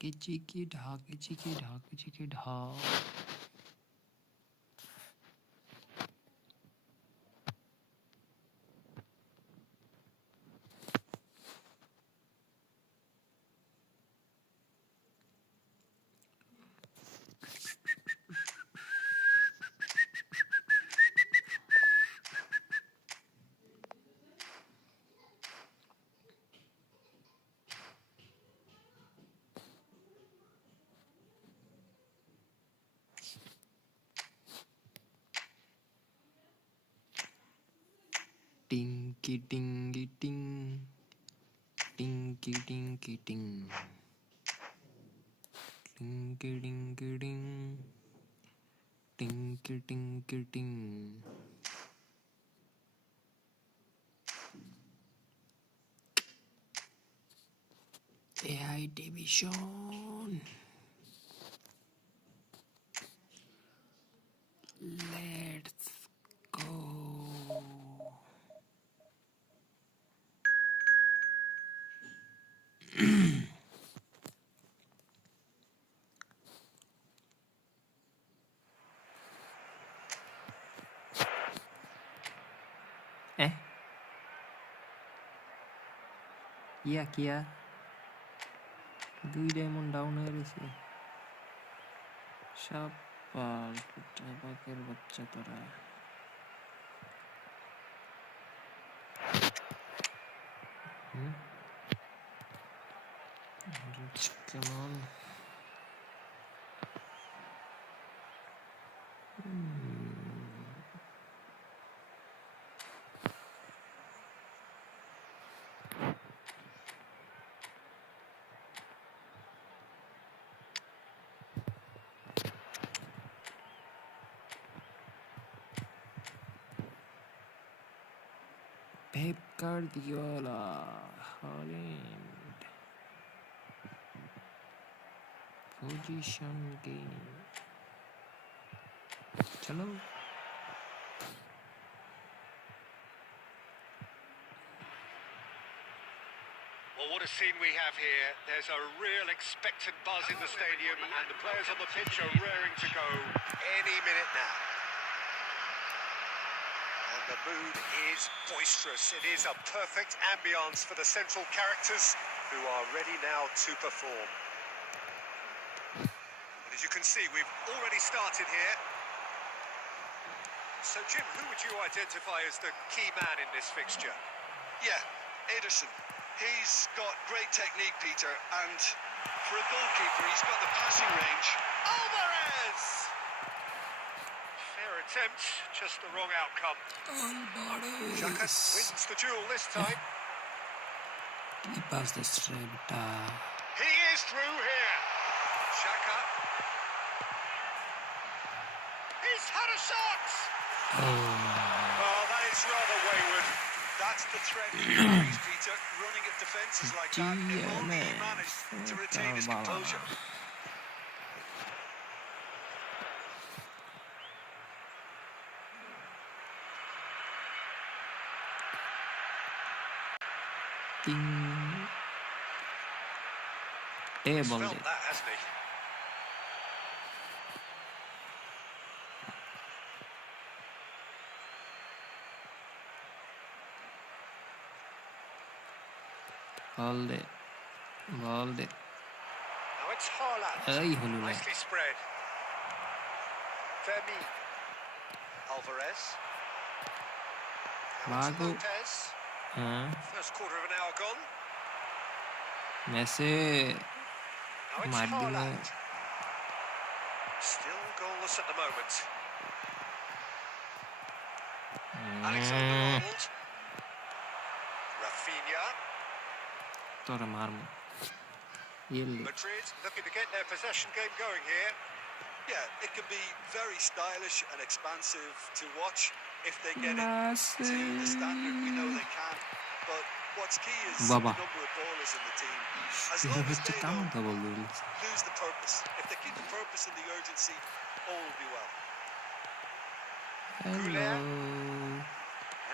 Kichiki dha, kichiki dha, kichiki dha. Tinky tinky ting. Tinky tinky ting. Tinky tinky ting. Tinky tinky ting. AI Division. Let's go. Kia 2 diamond down হয়ে গেছে supper টাবাকের বাচ্চা তোরা কেমন Pep Guardiola, Holland. Position game. Chalo. Well, what a scene we have here. There's a real expectant buzz in the stadium and the players on the pitch are raring to go any minute now. And the mood is boisterous. It is a perfect ambience for the central characters who are ready now to perform. And as you can see, we've already started here. So, Jim, who would you identify as the key man in this fixture? Yeah, Ederson. He's got great technique, Peter, and for a goalkeeper, he's got the passing range. Alvarez! Fair attempt, just the wrong outcome. Xhaka wins the duel this time. He passed the straight. He is through here. Xhaka. He's had a shot! Oh, that is rather wayward. That's the threat he carries, Peter. Running at defences like that, if only he managed to retain his composure. He's felt that, hasn't he? Ball it. Now it's Haaland. Nicely spread. Femi. Alvarez. Now it's Lopez. First quarter of an hour gone. Messi. Now it's Haaland. Still goalless at the moment. Alexander-Arnold. Rafinha. Madrid looking to get their possession game going here. Yeah, it can be very stylish and expansive to watch if they get it to the standard we know they can. But what's key is the number of ballers in the team. As long as they don't lose the purpose. If they keep the purpose and the urgency, all will be well. And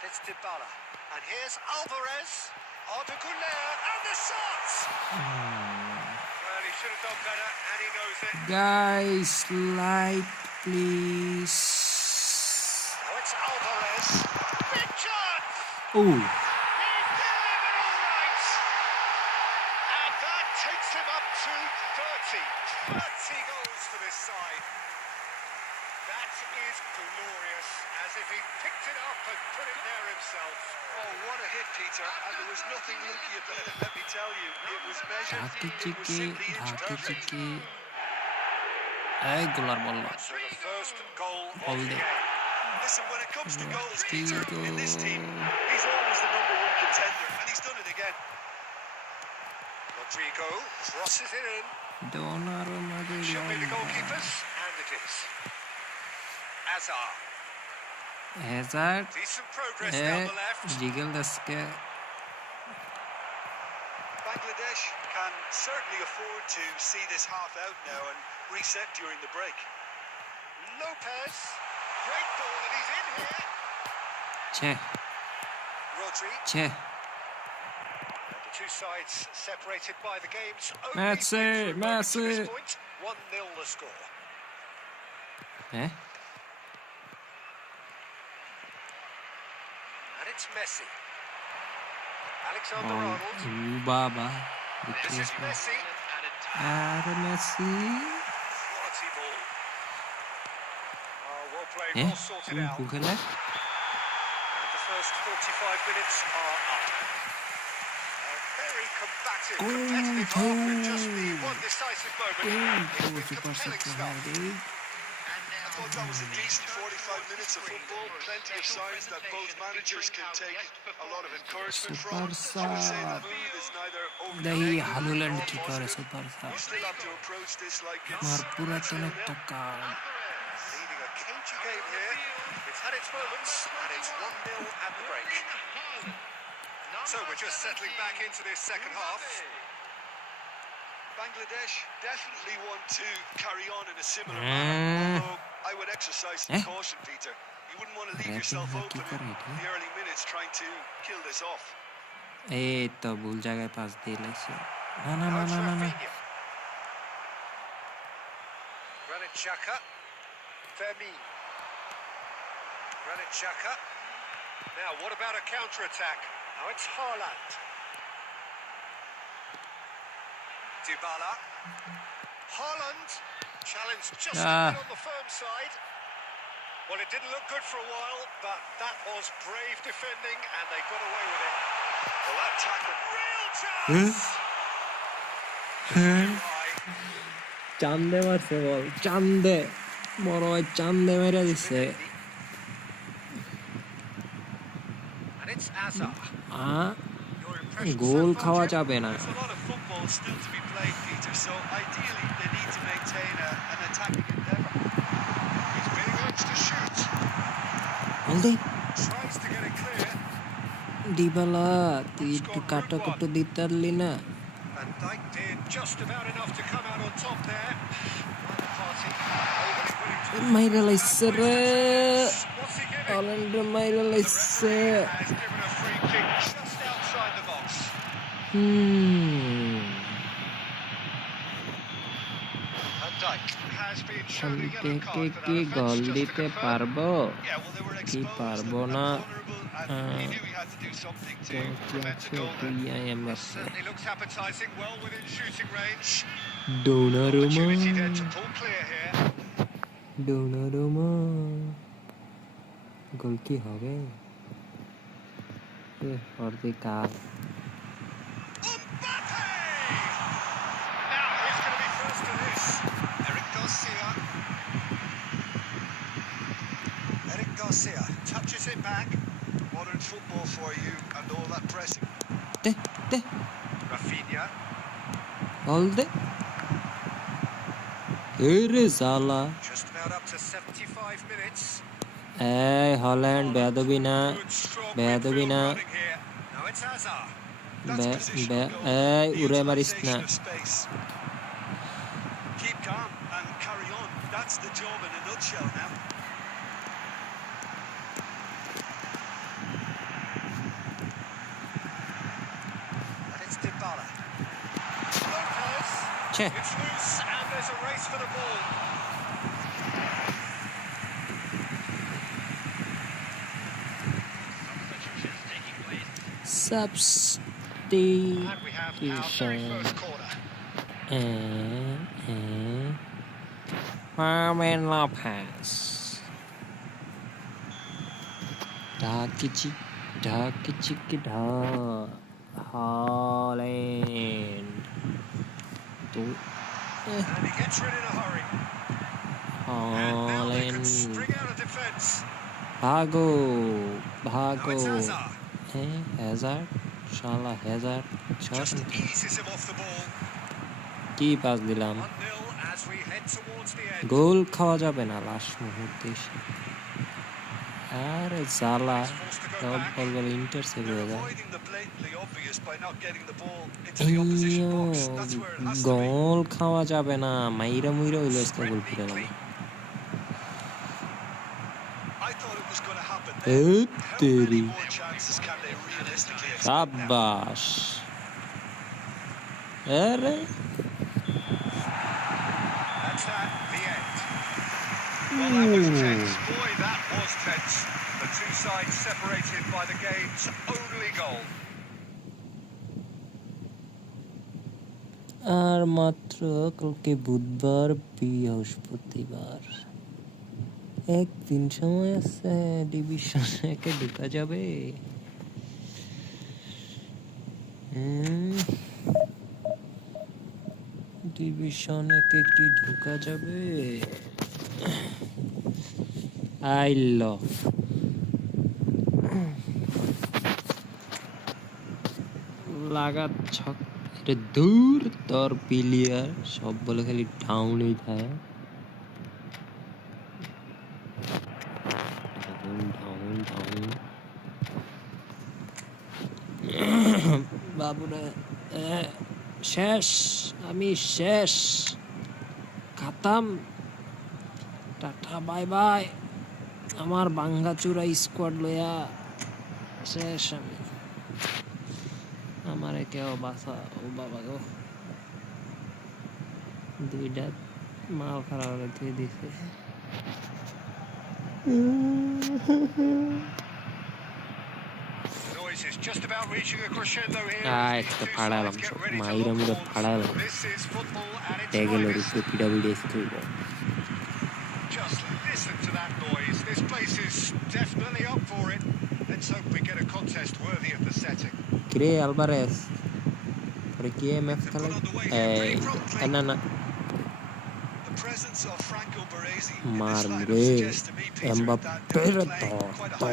it's Dybala. And here's Alvarez. Arda Güler, and the shot! Well, he should have done better, and he knows it. Guys, like please. Now it's Alvarez. Big chance! Oh, He's delivered all right. And that takes him up to 30. 30 goals for this side. That is glorious, as if he picked it up and put it there himself. Oh, what a hit, Peter, and there was nothing lucky about it, let me tell you. It was measured, ঢাকি it was chikki simply inch ঢাকি perfect. চিকি এই গোলার বল So the first goal of Hold the it. game. Listen, when it comes to goals, Peter, Rodrigo. in this team, he's always the #1 contender, and he's done it again. Rodrigo crosses it in. Donnarumma Should be the goalkeepers, and it is. Azar. Hazard Decent progress down the left. jiggle daske Bangladesh can certainly afford to see this half out now and reset during the break. Lopez. Great ball, and he's in here. che Rodri. che And the two sides separated by the game's only Messi, breakthrough moment to this Messi. point. 1-0 the score. eh And it's Messi. Alexander-Arnold. baba This is Messi. are Messi Quality ball. Oh, well played, eh well sorted out. বুকেলে And the first 45 minutes are up. A very combative, competitive half with just the one decisive moment. It's been compelling stuff. I thought that was a decent 45 minutes of football. Plenty of signs that both managers can take a lot of encouragement from. I would say the mood is neither overly দেহি negative হালুল্যান্ড nor কি করে positive. Super star You still have to approach this like it's আমার পুরাতন একটা card Leading a cagey game here. It's had its moments, and it's 1-0 at the break. So we're just settling back into this second half. Bangladesh definitely want to carry on in a similar manner, although I would exercise some caution, Peter. You wouldn't want to leave yourself open in the early minutes trying to kill this off. এই তো ভুল জায়গায় pass দিয়ে লাইছে না না Now না it's না না না Rafinha. Granit Xhaka. Fermin. Granit Xhaka. Now, what about a counter-attack? Now it's Haaland. Dybala. Haaland. Challenge just a bit on the firm side. Well, it didn't look good for a while, but that was brave defending, and they got away with it. Well, that tackle. Real chance! High. চান্দে মারছে বল চান্দে বড় ভাই চান্দে মেরে দিছে And it's Azar. Your impression goal so far, খাওয়া Jim? যাবে না There's a lot of football still to be played, Peter, so ideally they need to maintain an attacking endeavour. He's being urged to shoot. বলদি Tries to get it clear. ডিবালা তুই একটু কাটাকুটো দিতে পারলি না Van Dijk did just about enough to come out on top there. Neither party overly willing to... মাইরা লাইছে রে What's he giving? Holland মাইরা The লাইছে referee has given a free kick just outside the box. Van Dijk has been shown a yellow থেকে card for কি that goal offence, just to দিতে confirm. পারবো Yeah, well, they were কি exposed পারবো and না vulnerable, and he knew he had to do something to prevent a goal there. Certainly looks appetising, well within shooting range. Donnarumma Opportunity then to pull clear here. Donnarumma goal কি হবে অর্ধেক Mbappe! Now who's going to be first to this? Eric Garcia. Eric Garcia touches it back. Modern football for you and all that pressing. তে তে Rafinha. হলদে এরে জালা Just about up to 75 minutes. এই Holland বেয়াদবি না Good strong বেয়াদবি midfield না running here. Now it's Hazard. That's positional goal. এই The উড়ে মারিস না utilisation of space. Keep calm and carry on. That's the job in a nutshell now. And it's Dybala. Lopez. ಛೇ It's loose and there's a race for the ball. Substitutions taking place. Substitution. And we have our very first corner. Marvin Lopez. Dakichi, Holland. And he gets rid in a hurry. And now they can Holland. string out a defence. Bhago. Now it's Hazard. Hazard. Shala Hazard. Just eases him off the ball. কি pass দিলাম 1-0 as we head towards the end. গোল খাওয়া যাবে না last মুহূর্তে এসে আরে জালা সব বল ইন্টারসেপ্ট হয়ে যায় গোল খাওয়া যাবে না মাইরা মুইরা হইলো আজকে গোল ফিরে গেল তেরি শাবাশ আরে Well, that was tense. Boy, that was tense. The two sides separated by the game's only goal. আর মাত্র কালকে বুধবার বৃহস্পতিবার একদিন সময় আছে ডিভিশন একে ঢুকা যাবে ডিভিশন একে কি ঢুকা যাবে আইল লাগাত ছক এটা দূর তোর প্লেয়ার সব বলে খালি ডাউনই থাকে বাবুরা শেষ আমি শেষ খাতাম টাটা বাই বাই আমার ভাঙ্গাচুরা স্কোয়াড লইয়া শেষ আমি আমারে কেউ বাসা ও বাবা গো দুইটা মাল খারাপ রেখে দিছে একটা ফাড়ালাম সব মাইরা মুড়ে ফাড়ালাম ট্যাগেলের উপরে পিডাবিডি school Just listen to that noise. This place is definitely up for it. Let's hope we get a contest worthy of the setting. Kire Alvarez. Por aquí MF খেলে না না মার রে এমবাপ্পে তো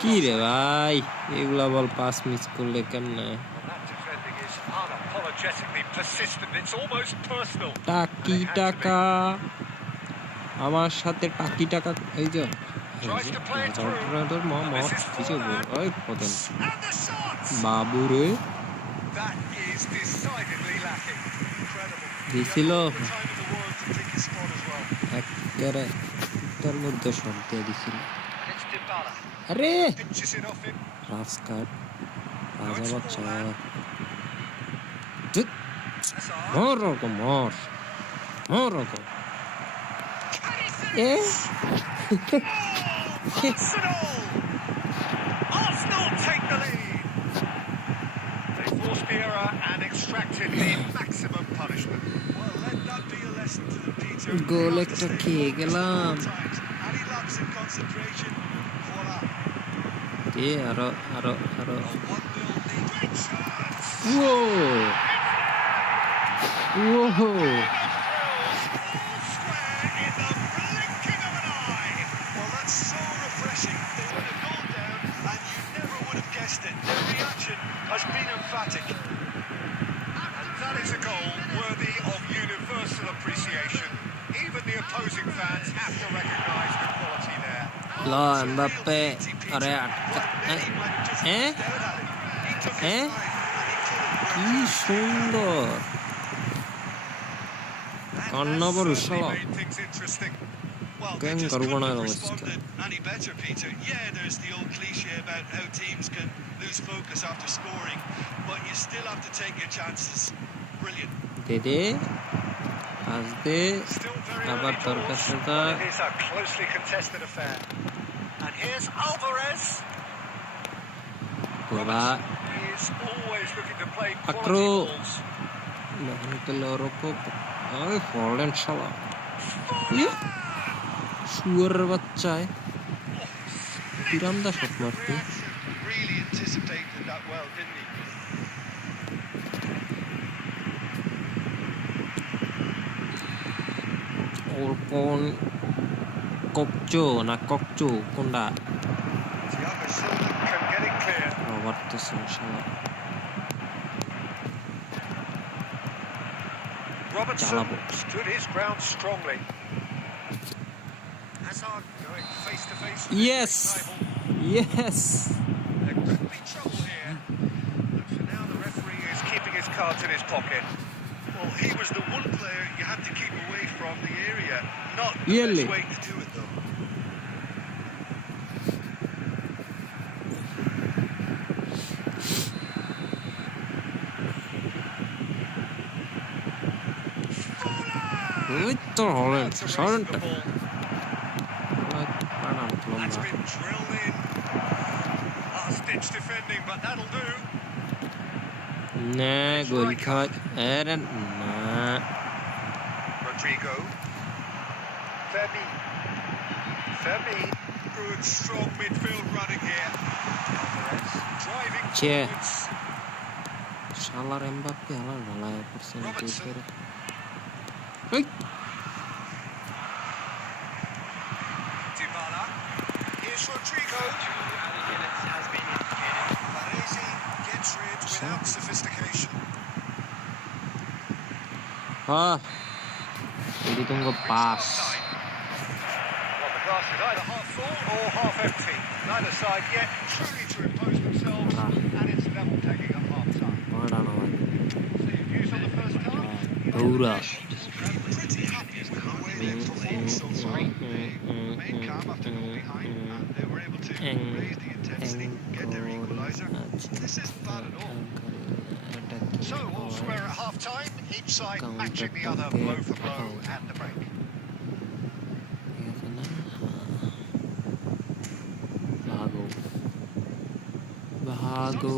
কি রে ভাই এগুলা বল পাস মিস করলে কেমনে টাকি টাকা আমার সাথে টাকি টাকা এই যে বাবু রে দিছিল একটার মধ্যে সব দিয়ে দিছিল আরে রাস্কাট রাজা বাচ্চা মর রকম মর রকম Arsenal take the lead. They forced the error and extracted the maximum punishment. Well, let that be a lesson to the Peter. গোল একটা খেয়ে গেলাম কে আরো Their reaction has been emphatic. And that is a goal worthy of universal appreciation. Even the opposing fans have to recognise the quality there. La Mbappé আরে কি সুন্দর কর্ণবর উৎসব Well, they just couldn't have responded any better, Peter. Yeah, there's the old cliche about how teams can lose focus after scoring, but you still have to take your chances. Brilliant. Dede Azde Still very abar early dorkar doors, seta but it is a closely contested affair. And here's Alvarez. bola He is always looking to play quality Akro balls. Mahante loroko ay fallen shala ye suar bachcha hai tiranda shot marti Really anticipated that well, didn't he? Orpon kokcho na kokcho konda Thiago Silva can get it clear. Robertson shala Robertson stood his ground strongly. Hazard going face to face. Yes. Yes. There could be trouble here. But for now, the referee is keeping his cards in his pocket. Well, he was the one player you had to keep away from the area. Not the Really? best way to do it, though. Sorrent. That's been drilled in. Last-ditch defending, but that'll do. Nah, goal cut. Aaron. Nah. Rodrigo. Femi. Good, strong midfield running here. Alvarez driving Che. forwards. Salah Mbappe ala nala percentage Robertson. per. Hey. Dybala. Here's Rodrigo. Baresi gets rid without sophistication. Ah. Jadi tunggu pas. Well, the glass is either half full or half empty. Neither side yet truly to impose themselves, and it's level taking up half time. Mana nama? So your views on the first half? Dura. Pretty happy with the way they performed so far. They remained calm after going behind, and they were able to raise the intensity, get their equaliser. This isn't bad at all. So, all square at half time, each side matching the other blow for blow at the break. Bahago.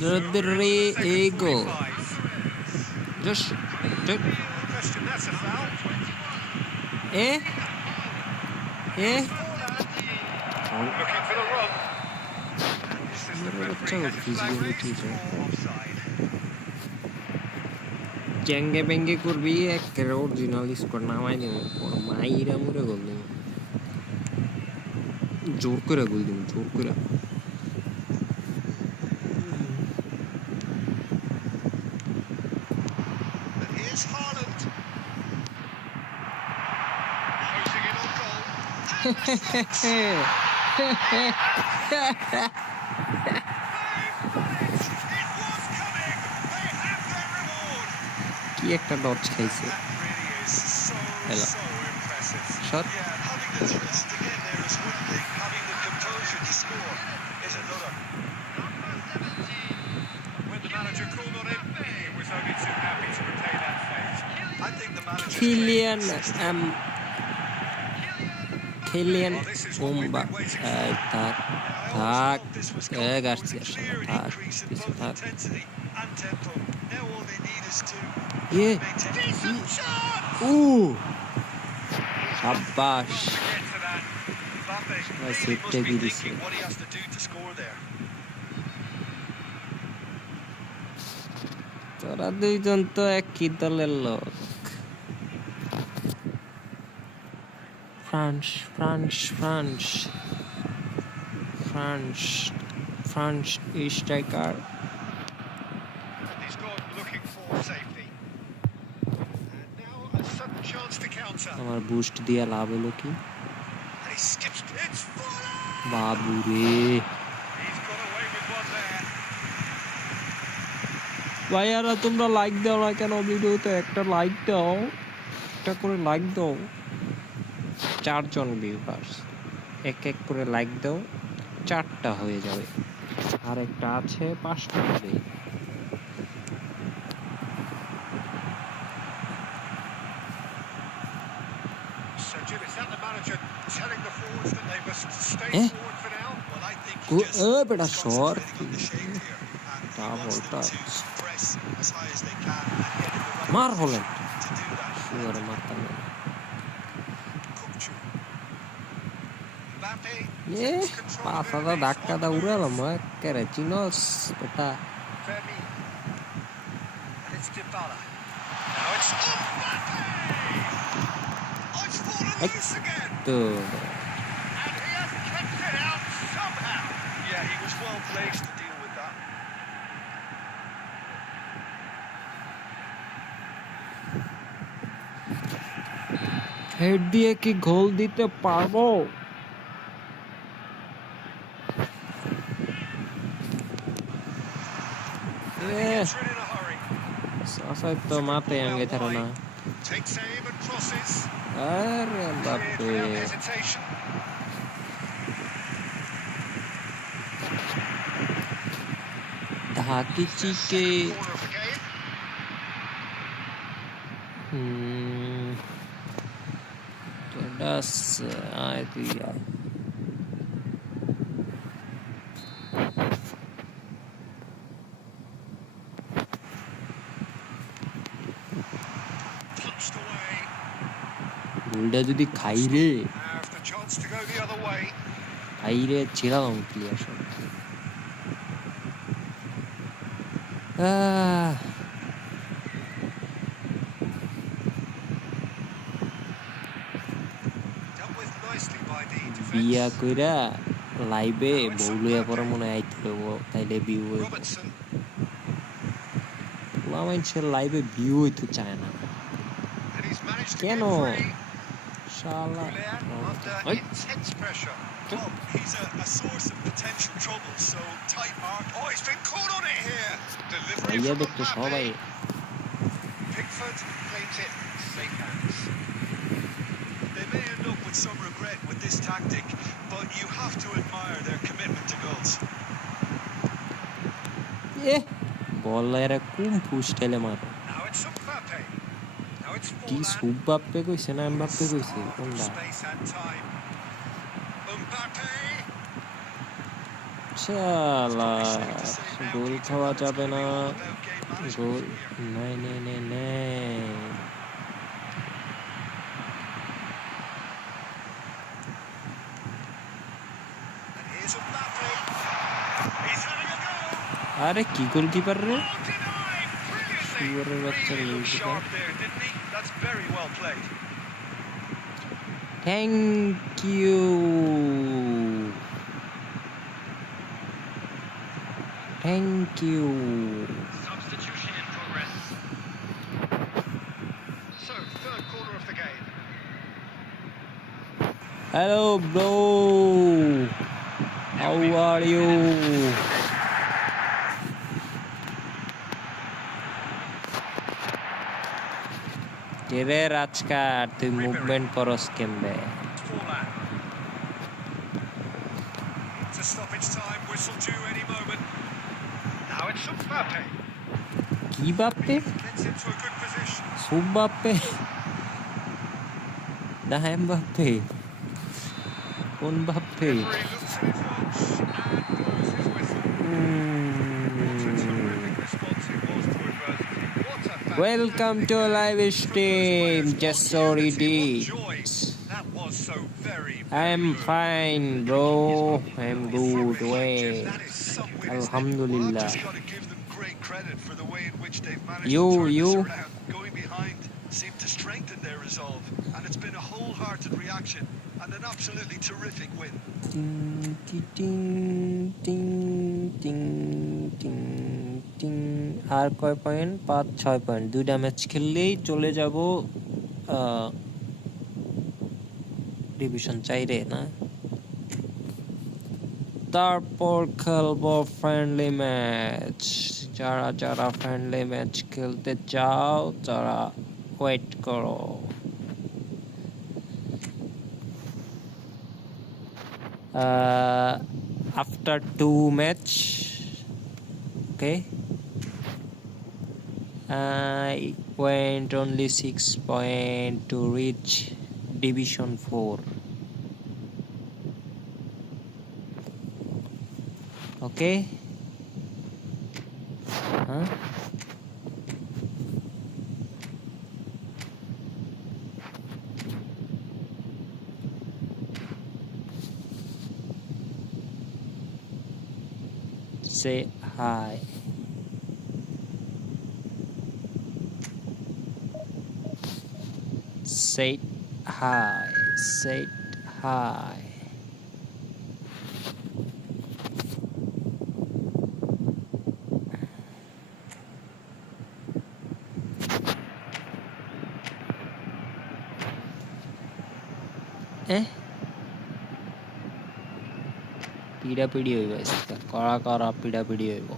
Number 90, Rodrigo. Just. Question, that's a foul. Eh? Looking for the run. This is the referee offside. Jenge benge kurbi ek original score namai dimu or maira mure gol dimu jor kore gol dimu jor kore And here's Haaland. Closing in on goal. কি একটা ডচ খাইছে Hello. shot Yeah, having the threats to get there is one thing, having the composure to score is another. When the manager called on him, he was only too happy to repay that fate. I think the manager Kylian Well, this is what we've Umba been waiting for. tak this was Garcia clear tak increase in bisa both tak intensity and tempo. Now all they need is to yeah maintain. Decent shot! shabash To get to that. Mbappe I Really said must take be it thinking what he has to do to score there. তোরা দুইজন তো একই দলের লোক France striker He's gone looking for safety. And now a sudden chance to counter. আমার boost দিয়া লাভ হলো কি And he skips. It's Fuller! বাবু রে He's got away with one there. ভাইয়ারা তোমরা লাইক দাও না কেন ভিডিওতে? একটা লাইক দাও, একটা করে লাইক দাও। 4 জন ভিউয়ার্স, এক এক করে লাইক দাও, 4টা হয়ে যাবে। আর একটা আছে 5টা করে। বেটা শর্ট ডাবলটা মার হলেন শুয়ারে মারতা এ পাছাটা ধাক্কাটা উড়ালাম একেবারে চিনস বেটা। তো হেড দিয়ে কি গোল দিতে পারবো? তো মাতে আগে থারো না। আরে বাপরে ধাকি চিকে das idea. গোলটা যদি খাই রে ছিলাম ক্লিয়ার শট। বিয়া কইরা লাইভে বউ লইয়া পরে মনে আইতে হইব, তাইলে ভিউ হইব। মানুষের লাইভে ভিউ হইতে চায় না কেন? শালা ভাইয়া দেখতে সবাই some regret with this tactic, but you have to admire their commitment to goals. বলারে কোন ফুস্টাইলে মারো কি সুবাপ্পে কইছে না এমবাপ্পে কইছে কোনটা? শালা গোল খাওয়া যাবে না, গোল নাই নাই নাই নাই। আরে কি গোলকিপার রে, শুয়োরের বাচ্চা goalkeeper. Thank you thank you. Hello bro, how are you? রে রাজকার তুই মুভমেন্ট করস কেমবে? কি বাপ্পে সুবাপ্পে না এমবাপ্পে? কোন বাপ্পে? Welcome to a live stream. Just sorry, I am fine, bro. I am good. Way. Alhamdulillah. You. Going behind seemed to strengthen their resolve, and it's been a wholehearted reaction and an absolutely terrific win. আর কয় point? 5-6 point. 2টা match খেললেই চলে যাব division 4-এ না? তারপর খেলবো friendly match. যারা যারা friendly match খেলতে চাও তারা ওয়েট করো। After 2 match, okay, I went only 6 points to reach Division 4. Okay, huh? Say hi. Say hi. Say hi. পিড়াপিড়ি হইব, কড়া কড়া পিড়াপিড়ি হইব।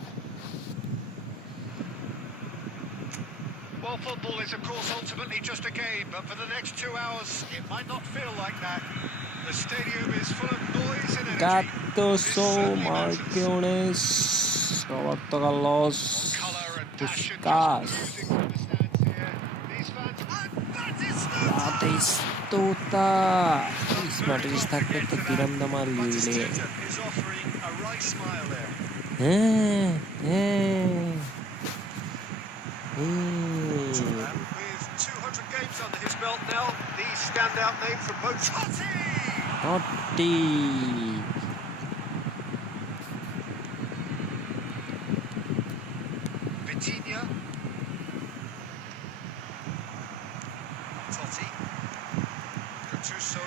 Well, football is, of course, ultimately just a game, but for the next 2 hours, it might not feel like that. The stadium is full of noise and energy. Gattuso, Marquinhos, Roberto Carlos, Puskas, Batistuta. Smarties থাকলে তো কিরম দামার লিলে। With 200 games under his belt now, these standout names from both Totti. Vitinha. Totti. Gattuso.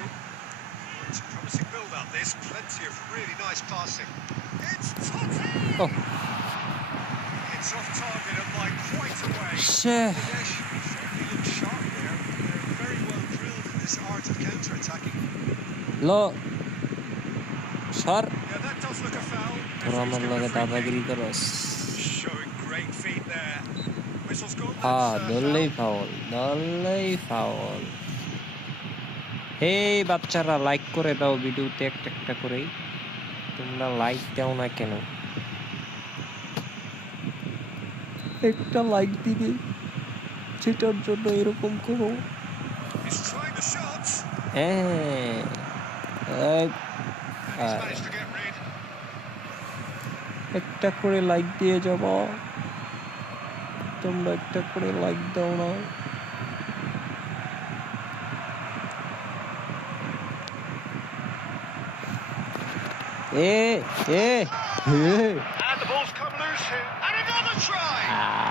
It's a promising build-up. There's plenty of really nice passing. It's Totti. Oh. It's off target and by quite a way. Shit. Certainly look sharp there. They're very well drilled in this art of counter-attacking. Lo. Sir. Yeah, that does look a foul. Ramar lage dadagiri karos. Showing great feet there. Whistle's gone. Dolley foul. Dolley foul. Hey বাচ্চারা, like করে দাও ভিডিওতে একটা একটা করে। তোমরা like দাও না কেন? একটা লাইক দিবে, সেটার জন্য এরকম করো। একটা করে লাইক দিয়ে যাবো। তোমরা একটা করে লাইক দাও না।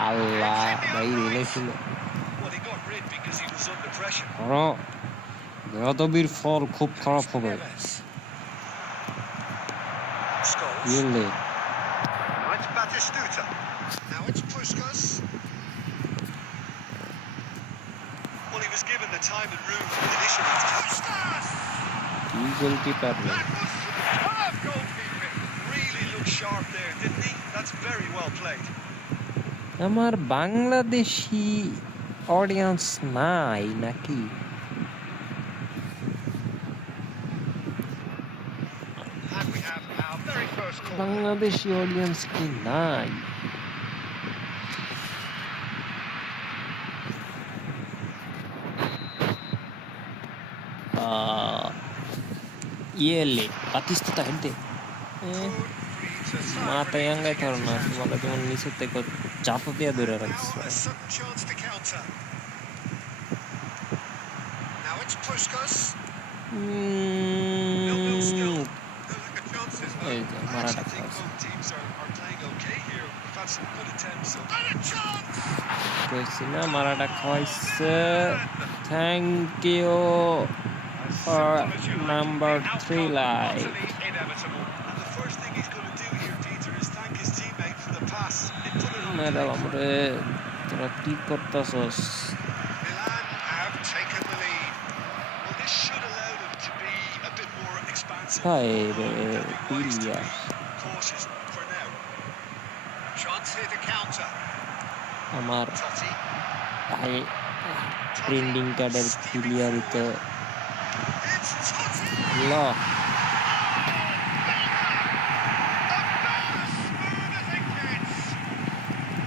আল্লাহ ভাই রিলেশন বেয়াদবির ফল খুব খারাপ হবে। বুঝলে? কি গোলকিপার আমার বাংলাদেশি অডিয়েন্স নাই নাকি? বাংলাদেশি অডিয়েন্স কি নাই? Iele, Batista gente. Mata yang gak karena semoga cuma nisut tekot capek dia dura race. Marada Kristina Marada Koise. Thank you for number 3 like. Medal hombre, তোরা কি করতেছস? Hey, Pilya. Cautious for now. Chance here to counter. আমার ভাই printing কার্ডের clear তো ল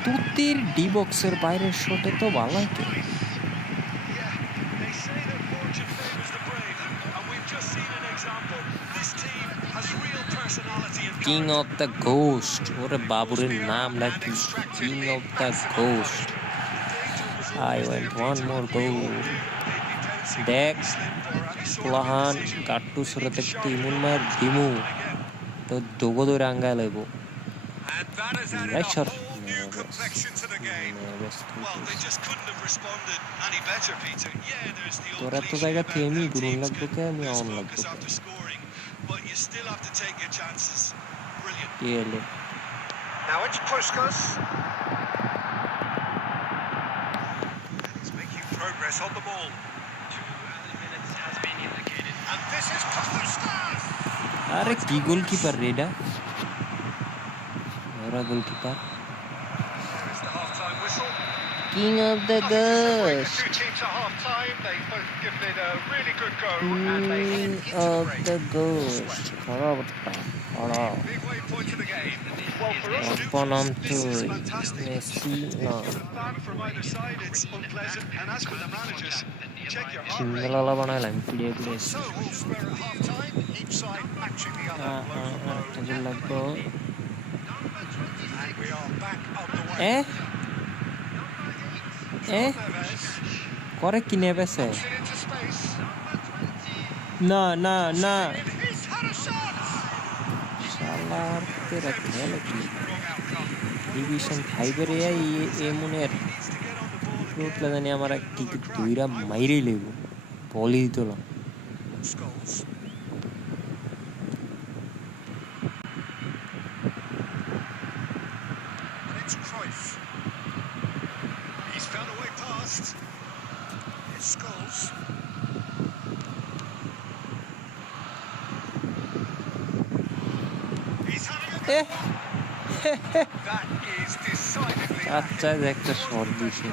তুতির D বক্সের বাইরের শটে তো ভালো লাগে কিং অফ দ্য ঘোস্ট ওরে বাবুরের নাম নাকি king of the ghost I want one more goal দেখ প্লাহান কাট্টু সুরতে টিমুন মার ডিমু তো দোগো দো রাঙ্গা লেবো রাইশর তোরা তো জায়গা থেমি গুরুন লাগবো কে আমি অন লাগবো কে এলে Now it's Puskas. He's making progress on the ball. 2 minutes has been indicated. And this is Puskas. আরে কি গোলকিপার রেডা ওরা goalkeeper King of the Ghost. King of the Ghost. Panam to Messi. No. Chindala banaylam play place. Tajil lagbo. করে কিনে বেছে না না না শালার তেরা খেল কি ডিভিশন 5 এর এমনের রোটলা জানি আমার টিকিট দুইরা মাইরেই লইব বলি দিল আচ্ছা একটা শট দিছে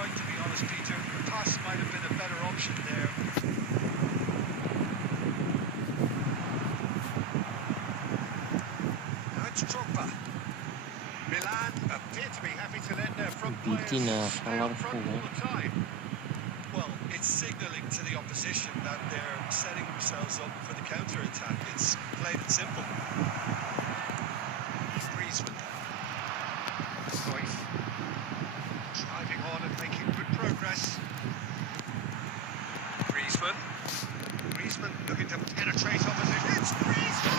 বিকিনা শালার ফুল Well, it's signaling to the opposition that they're setting themselves up for the counter-attack. It's plain and simple. Driving on and making good progress. Griezmann looking to penetrate opposition. It's Griezmann!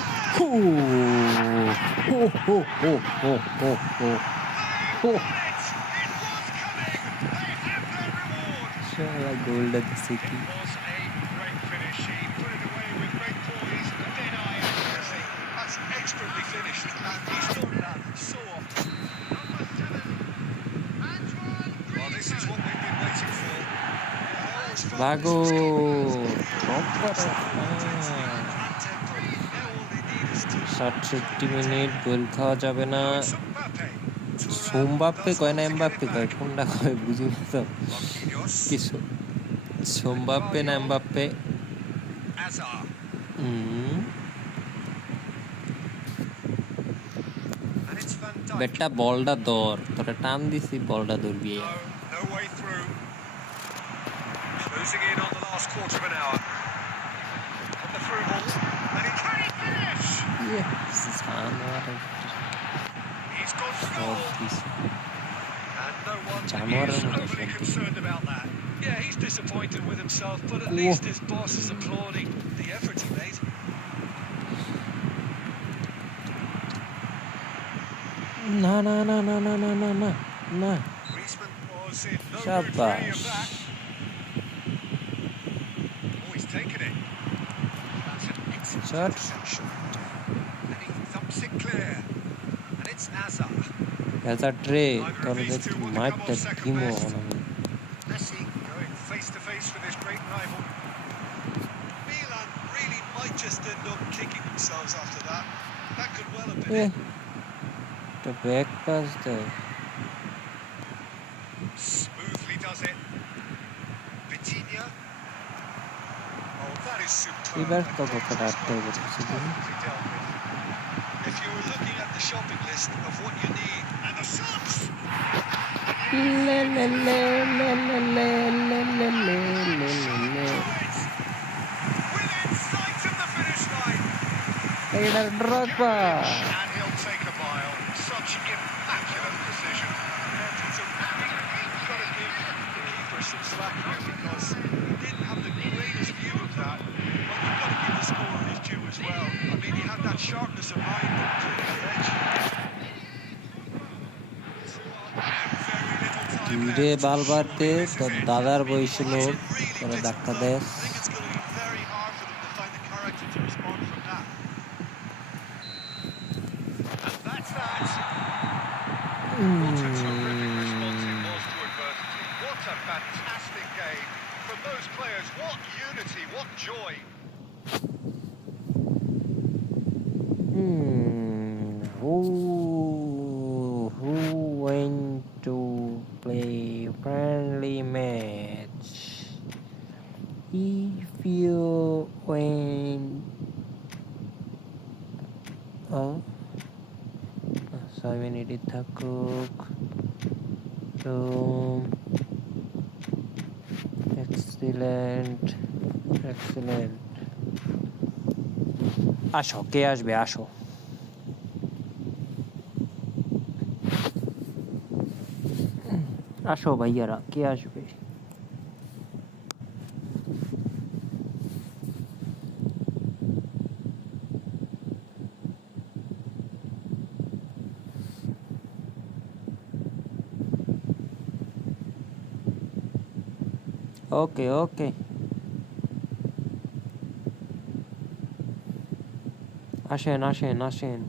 Shala goal at the city. It was a great finish. He put it away with great poise. Dead eye accuracy. That's expertly finished, and he's done that so often. Well, this is what we've been waiting for. Vago. Proper. 60 minute গোল খাওয়া যাবে না সোমবাপ্পে কয় না Mbappe কয় কোনটা কয় বুঝি না তো কিছু সোমবাপ্পে না এমবাপ্পে বেটা বলটা দর তোরা টান দিছি বলটা দৌড়বি Closing in on the last quarter of an hour. On the through ball. And he can finish! Yes, he's gone for goal. And no one's overly concerned about that. Yeah, he's disappointed with himself, but at least his boss is applauding the effort he made. No. Griezmann was in no mood for any of Shabash. that. Oh, he's taken it. That's an excellent Shot. interception. And he thumps it clear. And it's Azar. As a tray, tolerate might that Timo on Messi going face to face with his great rival. Milan really might just end up kicking themselves after that. That could well have been it. The back pass there. Smoothly does it. Vitinha. Oh, that is superb. Iber A to dangerous potratte moment, করছে perfectly dealt with. If you were looking at the shopping list of what you need, And the shots! le le le le le le le le le le le. Within sight of the finish line. Eider Drogba. And he'll take a mile. Such immaculate precision. you've got to give the keeper some slack here because he didn't have the greatest view of that. But you've got to give the scorer his due as well. I mean, he had that sharpness of mind, but clearly the edge. ধীরে বাল বাড়তে তোর দাদার বয়সী লোক করে ধাক্কা দেশ I think it's going to be very hard for them to find the character to respond from that. And that's that. What a terrific response it was to adversity. What a fantastic game. From those players, what unity, what joy. Who went to play friendly match? If you went 6 minute থাকুক তো excellent আসো কে আসবে আসো আসো ভাইয়ারা কে আসবে ওকে ওকে আসেন আসেন আসেন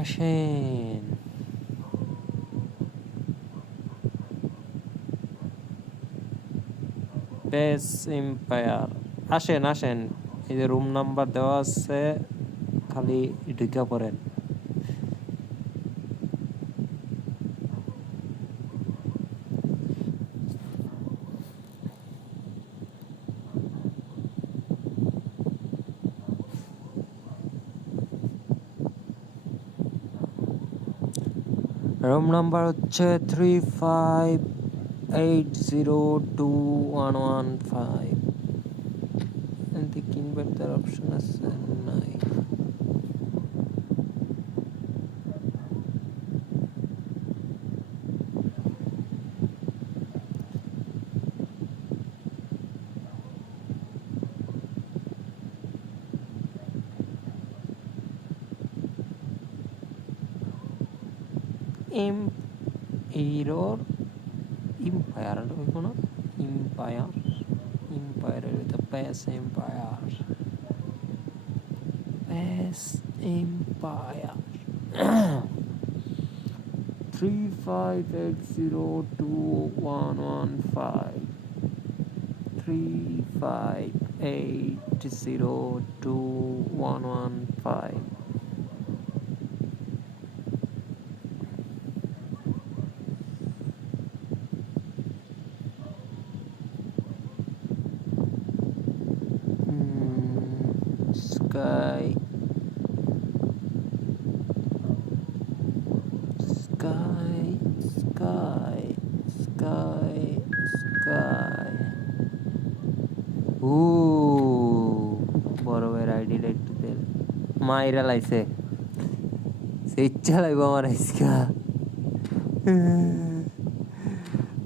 আসেন বেস এম্পায়ার আসেন আসেন এই যে রুম নাম্বার দেওয়া আছে খালি ঢুকে পড়েন রুম নাম্বার হচ্ছে 35802115 এতে ইনভার্টার অপশন আছে নাই error empire কোনো empire with the best empire 35802115 35802115 sky বড় ভাইয়ের আইডি একটু দেন মাইরা লাইছে সে ইচ্ছা লাগবে আমার আজকা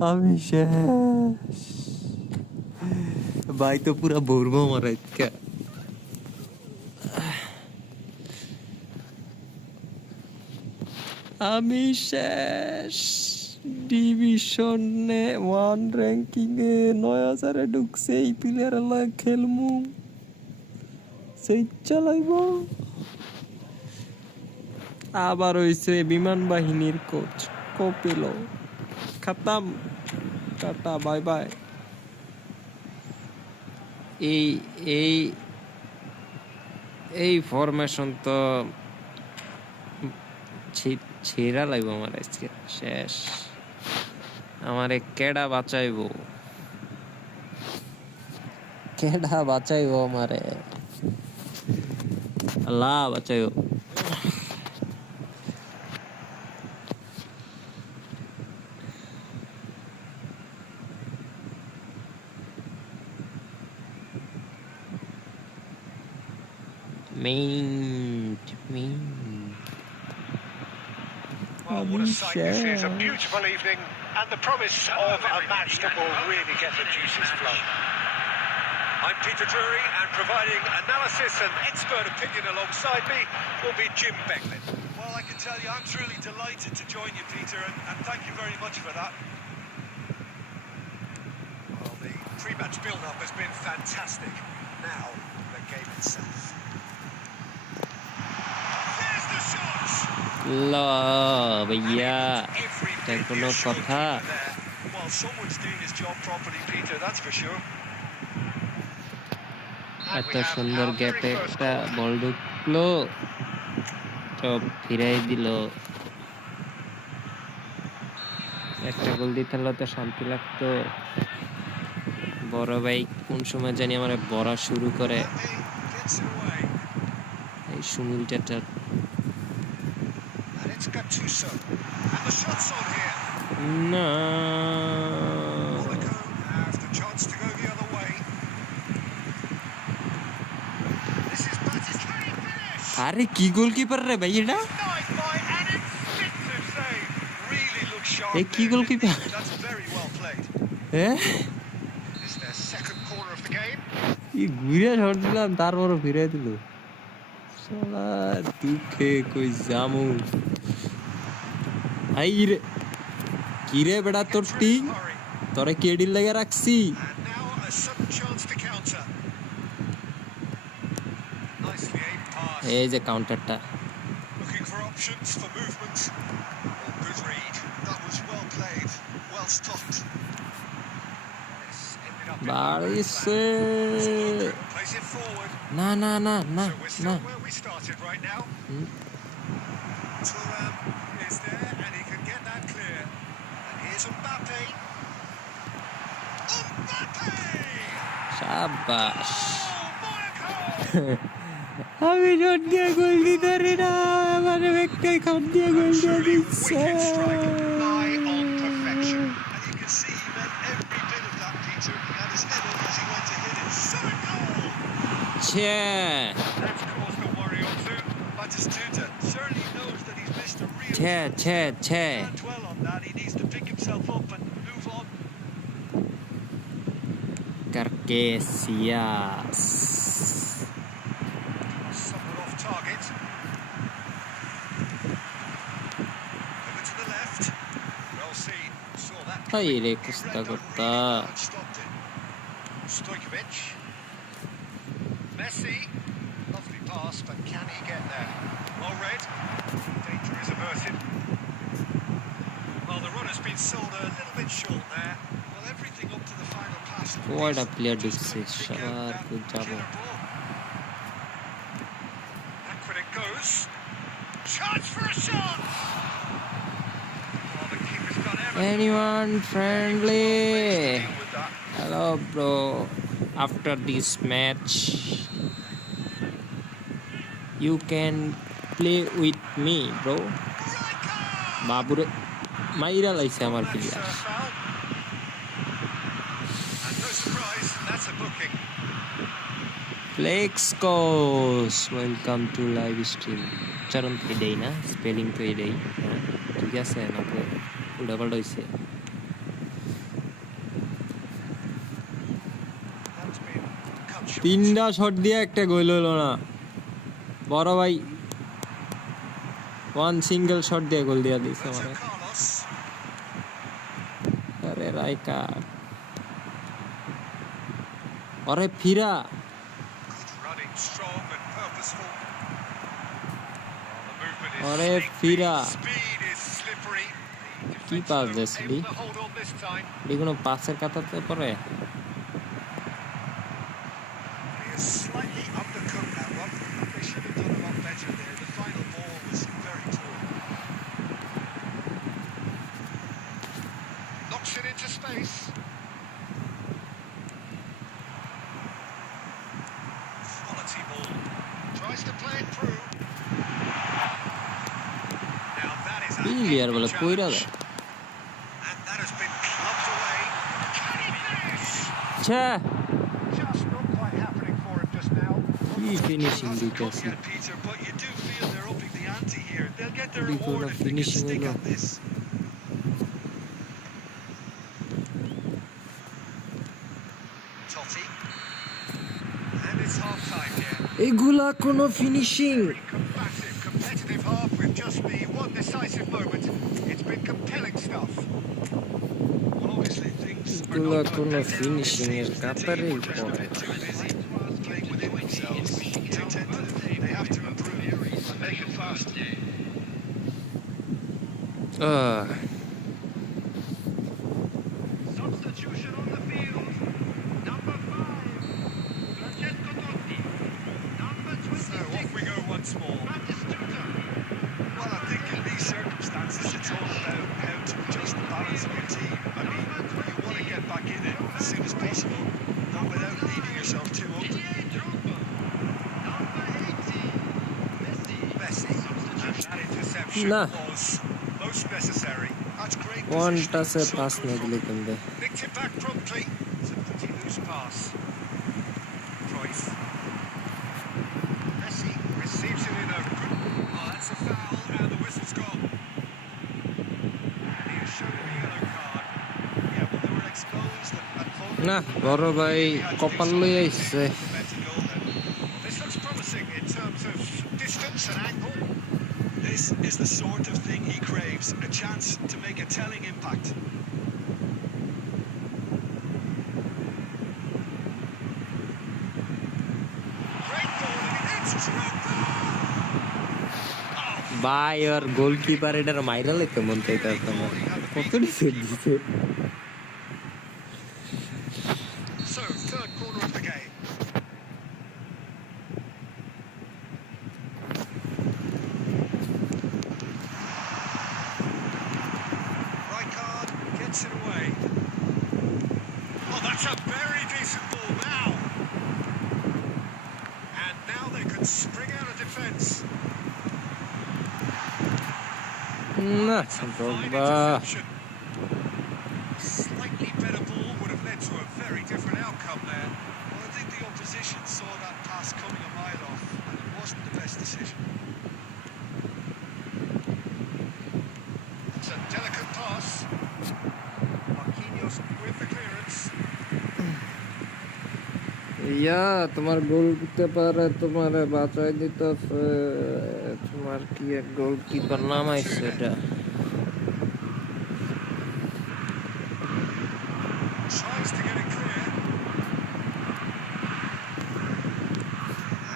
আমি শেষ ভাই তো পুরা বলবো আমার আজকা আমি শেষ ডিভিশনে 1 র্যাঙ্কিং এ 9000 ঢুকছে এই প্লেয়ার লাগে খেলমু সেই চালাইব আবার হইছে বিমান বাহিনীর কোচ কপিল খতম টাটা বাই বাই এই এই এই ফরমেশন তো ছেড়া লাগবে আমার আজকে শেষ আমারে কেডা বাঁচাইবো আমারে আল্লাহ বাঁচাইবো Well, what a sight this is. A beautiful evening and the promise of a match that will really get the juices flowing. I'm Peter Drury, and providing analysis and expert opinion alongside me will be Jim Becklin. Well, I can tell you I'm truly delighted to join you, Peter, and thank you very much for that. Well, the pre-match build-up has been fantastic. Now, the game itself. There's the shot! লা ভাইয়া এটা কোনো কথা Well, someone's doing his job properly, Peter, that's for sure. এত সুন্দর গ্যাপে একটা বল ঢুকলো সব ফিরাই দিল একটা গোল দিতে হলে তো শান্তি লাগতো বড় ভাই কোন সময় জানি আমার বড়া শুরু করে এই সুনীল চাচা না আরে কি গোলকিপার রে ভাই এটা এই কি গোলকিপার হ্যাঁ এই ঘুরে শট দিলাম তারপর ফিরে দিল শালা দুঃখে কই জামু আই রে কি রে বেটা তোর টিম তোরে কেডিল লাগা রাখছি এই যে কাউন্টারটা বাড়িছে না না না না না শাবাশ আমি শট দিয়ে গোল দিতে পারি না আমার একটাই খাট দিয়ে গোল দিয়ে দিচ্ছে Carquesias. Ay, le cuesta cortar. Messi, lovely pass, but can he get there? Well read. Danger is averted. Well, the run has been sold a little bit short there. Well, everything up to the final pass. What a player this is. Shabar, good job. Back when it goes. Chance for a shot. Oh, the keeper's done everything. Anyone friendly? Hello, bro. After this match, you can play with me, bro. Babure, Maira laise amar player. And no surprise, that's a booking. Flex goes. Welcome to live stream. Charan to day na spelling to day. ঠিক আছে না তো উল্টাপাল্টা হইছে তিনটা shot দিয়ে একটা গোল হলো না বড় ভাই ওয়ান সিঙ্গেল শট দিয়ে গোল দিয়া দিয়েছে আমারে আরে রাইকা আরে ফিরা আরে ফিরা কি পাস দিয়েছিলি এগুলো পাসের কাতাতে পরে has slightly undercooked that one. They should have done a lot better there. The final ball was very poor. Knocks it into space. Quality ball. Tries to play it through. Now that is a Billiard bole koira challenge. And that has been clubbed away. Can he finish? Cha Just not quite happening for him just now. ki finishing diteche Yeah, Peter, but you do feel they're upping the ante here. They'll get their Before reward the if they can finishing stick holo. at this. Totti. And it's half-time here. এগুলা কোনো finishing Very combative, competitive half with just the one decisive moment. It's been compelling stuff. Well, obviously things are এগুলা not কোনো going better. Finishing এর The team কাতারেই were just a পড়ে bit too busy playing within themselves, too tentative. They have to improve and make it fast. Substitution on the field. Number 5, Francesco Totti. Number 26. So off we go once more. Well, I think in these circumstances, it's all about how to adjust the balance of your team. I mean, you want to get back in it as soon as possible, but without leaving yourself too open. Messi. And that interception Nah. was most necessary. That's great কোনটা সে positioning, so pass good না from দিলে কমবে Nicked it back promptly. It's a pretty loose pass. Cruyff. Messi receives it in a good... Oh, that's a foul, and the whistle's gone. And he has shown him a yellow card. Yeah, well, they were exposed and vulnerable. না বড় ভাই কপাল লই আইছে Better goal then. This looks promising in terms of distance and angle. This is the sort of thing he craves, a chance to make a telling impact. Great ball, and it's Drogba! ভাই আর goalkeeper এটার মাইরা লেতে মন চাইতাছে না কত ডিসেট দিছে So, third corner of the game. Rijkaard gets it away. Oh, that's a very decent ball now. And now they can spring out of defence. না Fine ড্রগবা interception. Slightly better ball would have led to a very different outcome there. Well, I think the opposition saw that pass coming a mile off, and it wasn't the best decision. It's a delicate pass. Marquinhos with the clearance. ইয়া তোমার গোল দিতে পারে তোমারে বাঁচাই দিতেছে তোমার কি এক goalkeeper নাম আইছে এটা Tries to get it clear.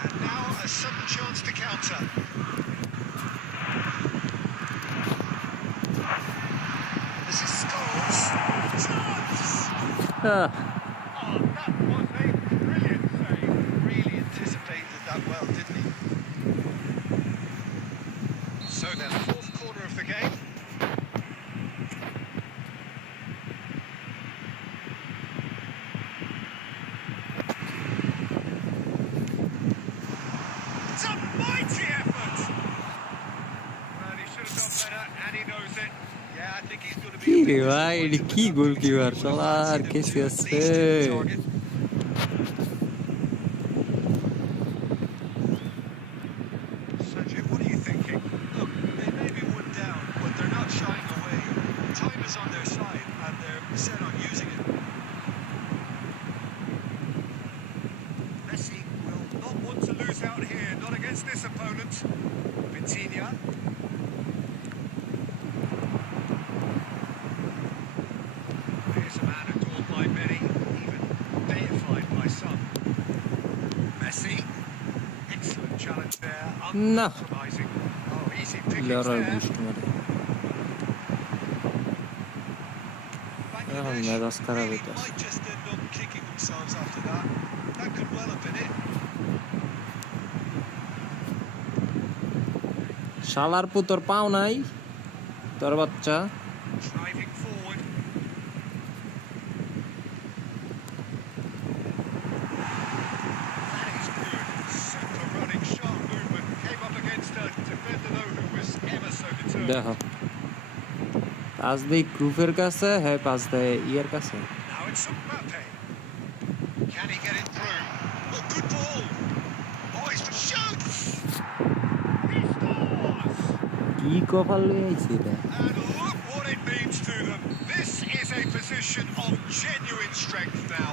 And now a sudden chance to counter. This is Scholes. Chance! Ah, Oh, that was a brilliant save. Really anticipated that well, didn't he? So then, fourth corner of the game. It's a mighty effort! Well, he should have done better, and he knows it. Yeah, I think he's going to কি be. রে ভাই এটা কি goalkeeper শালা আর কিছু আছে Sergio, what are you thinking? Look, they may be one down, but they're not shying away. Time is on their side, and they're set on using it. Messi will not want to lose out here, not against this opponent. Vitinha. Here's a man adored by many, even deified by some. Messi. Excellent challenge there, No. uncompromising. Oh, easy pickings লড়ার there. Boost মারে Bangladesh মেজাজ খারাপ really হইতাছে might just end up kicking themselves after that. That could well have been it. শালার পুতর পাও নাই তোর বাচ্চা Driving forward. That is good. Super running, sharp movement. Came up against a defender though who was ever so determined. দেখো pass দেই ক্রুফের কাছে হ্যাঁ pass দেয় ইয়ার কাছে Now it's Mbappe. Can he get it through? Oh, good ball. Oh, he's shoots. He scores. কি কপাল লই আইছে এটা And look what it means to them. This is a position of genuine strength now.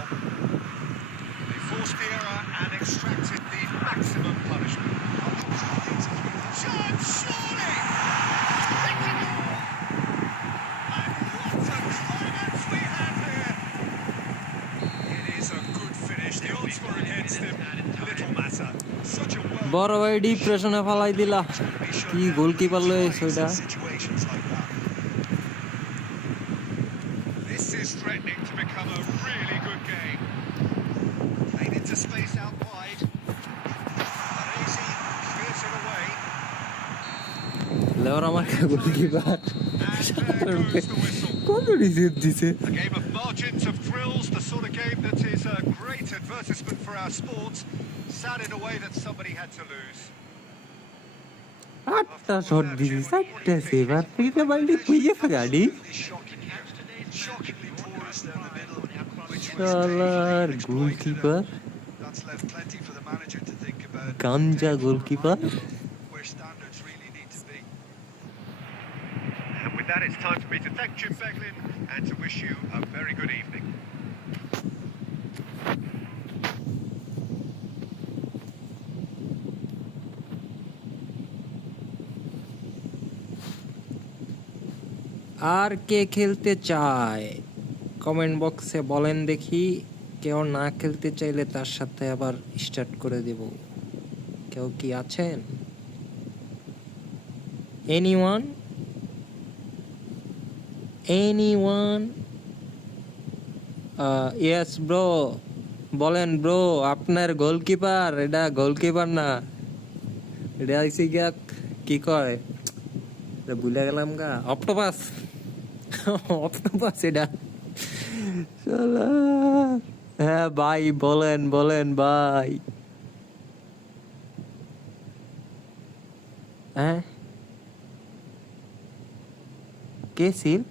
They forced the error and extracted the maximum punishment. Chance, surely! Picked it all! And what a climax we had there! It is a good finish. The odds were against him. Little matter. Such a well... বড় ভাই ডিপ্রেশনে ফালাই দিলা কি goalkeeper লই আইছে ওইটা Situations like that. This is threatening to become a really good game. Played into space out wide. Baresi clears it away. লেওরা আমার goalkeeper And there goes the whistle. কোন রিজেক্ট দিছে A game of margins of thrills, the sort of game that is a great advertisement for our sports. Sad in a way that somebody had to lose. আটটা shot দিছে চারটা save আর ফ্রিতে বাইলে কুইয়ে গাড়ি Shockingly porous down the middle, which was শালার dangerous goalkeeper That's left plenty for the manager to think about. Ganja goalkeeper Where standards really need to be. And with that, it's time for me to thank Jim Beglin and to wish you a very good evening. আর কে খেলতে চায় comment বক্সে বলেন দেখি কেউ না খেলতে চাইলে তার সাথে আবার স্টার্ট করে দেব কেউ কি আছেন এনিওয়ান ইয়েস ব্রো বলেন ব্রো আপনার গোলকিপার এটা গোলকিপার না এটা হইছে কি কয় এটা ভুলে গেলাম গা অক্টোপাস অক্টোপাস এটা শালা হ্যাঁ ভাই বলেন বলেন ভাই হ্যাঁ কে ছিল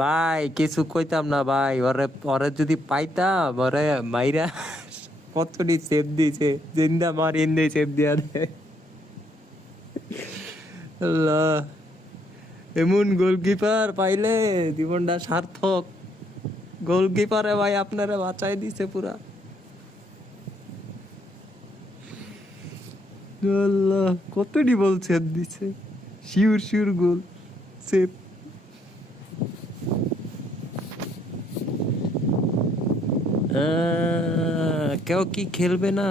ভাই কিছু কইতাম না ভাই ওরে ওরে যদি পাইতাম ওরে মাইরা কতটি সেভ দিয়েছে জিন্দা মার ইন্দে সেভ দিয়া দেয় আল্লাহ এমন গোলকিপার পাইলে জীবনটা সার্থক গোলকিপারে ভাই আপনারা বাঁচাই দিছে পুরা আল্লাহ কতটি বল সেভ দিছে শিওর শিওর গোল সেভ কেউ কি খেলবে না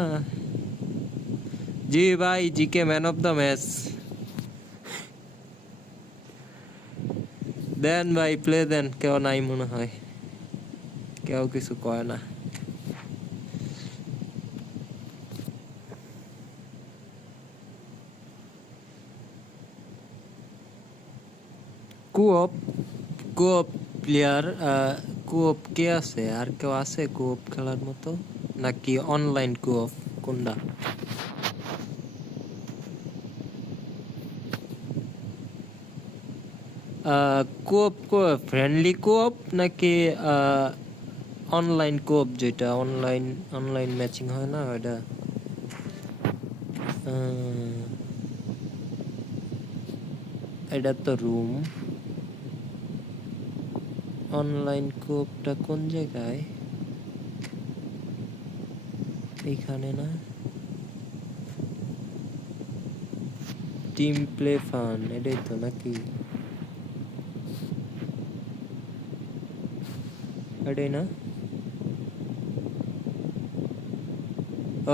জি ভাই GK man of the match দেন ভাই প্লে দেন কেউ নাই মনে হয় কেউ কিছু কয় না কোঅপ কোঅপ প্লেয়ার কোঅপ কে আছে আর কেউ আছে কোঅপ খেলার মতো নাকি অনলাইন কোঅপ কোনটা কোঅপ ফ্রেন্ডলি কোঅপ নাকি অনলাইন কোঅপ যেটা অনলাইন ম্যাচিং হয় না ওটা এটা তো রুম অনলাইন কোঅপটা কোন জায়গায় এইখানে না টিম প্লে ফান এটাই তো নাকি এটাই না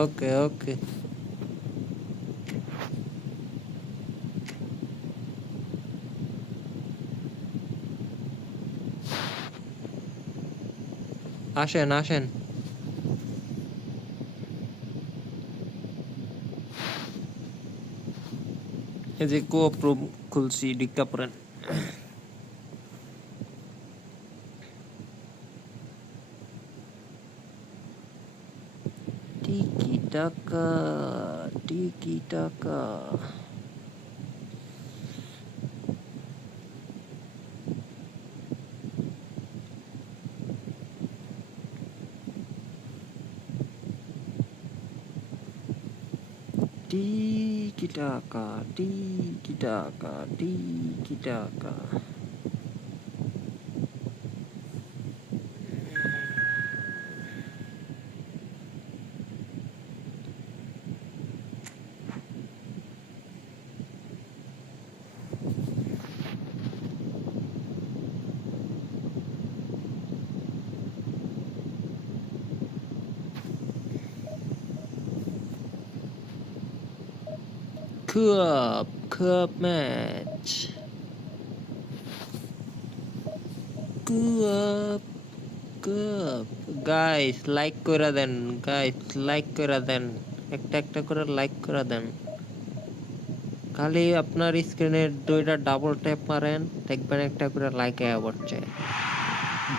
ওকে ওকে আসেন আসেন এই যে কোপ্রুম খুলছি ডিক্কা পড়েন টিকি টাকা tiki taka. Cup match. Cup. Guys, like করে দেন একটা করে লাইক করে দেন খালি আপনার স্ক্রিনে দুইটা ডাবল ট্যাপ মারেন দেখবেন একটা করে লাইক আয়া পড়ছে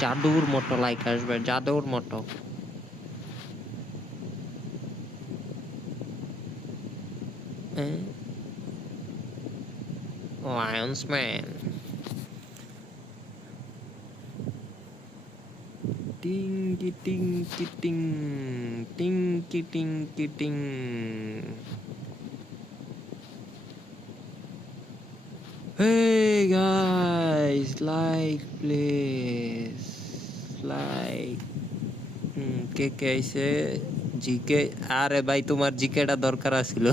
জাদুর মতো লাইক আসবে জাদুর মতো Lions man. Tinky tinky ting. Tinky tinky ting. Hey guys, like please. Like. কে আইছে জিকে আরে ভাই তোমার জিকেটা দরকার ছিল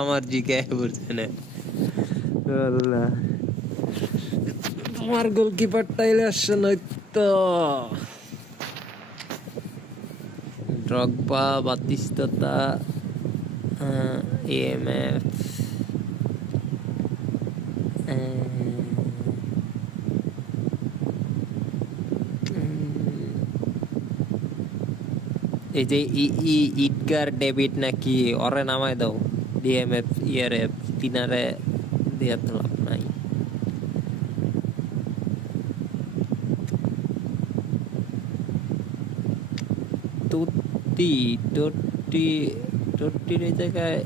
আমার জিকে বুঝছে না আল্লাহ তোমার গোলকিপারটা এলে আসছে নয়তো ড্রগবা বাতিস্ততা এএমএফ এই যে ইডগার ডেভিড নাকি ওরে নামায় দাও ডিএমএফ ইয়ারএফ তিনারে দিয়া তো লাভ নাই টট্টির এই জায়গায়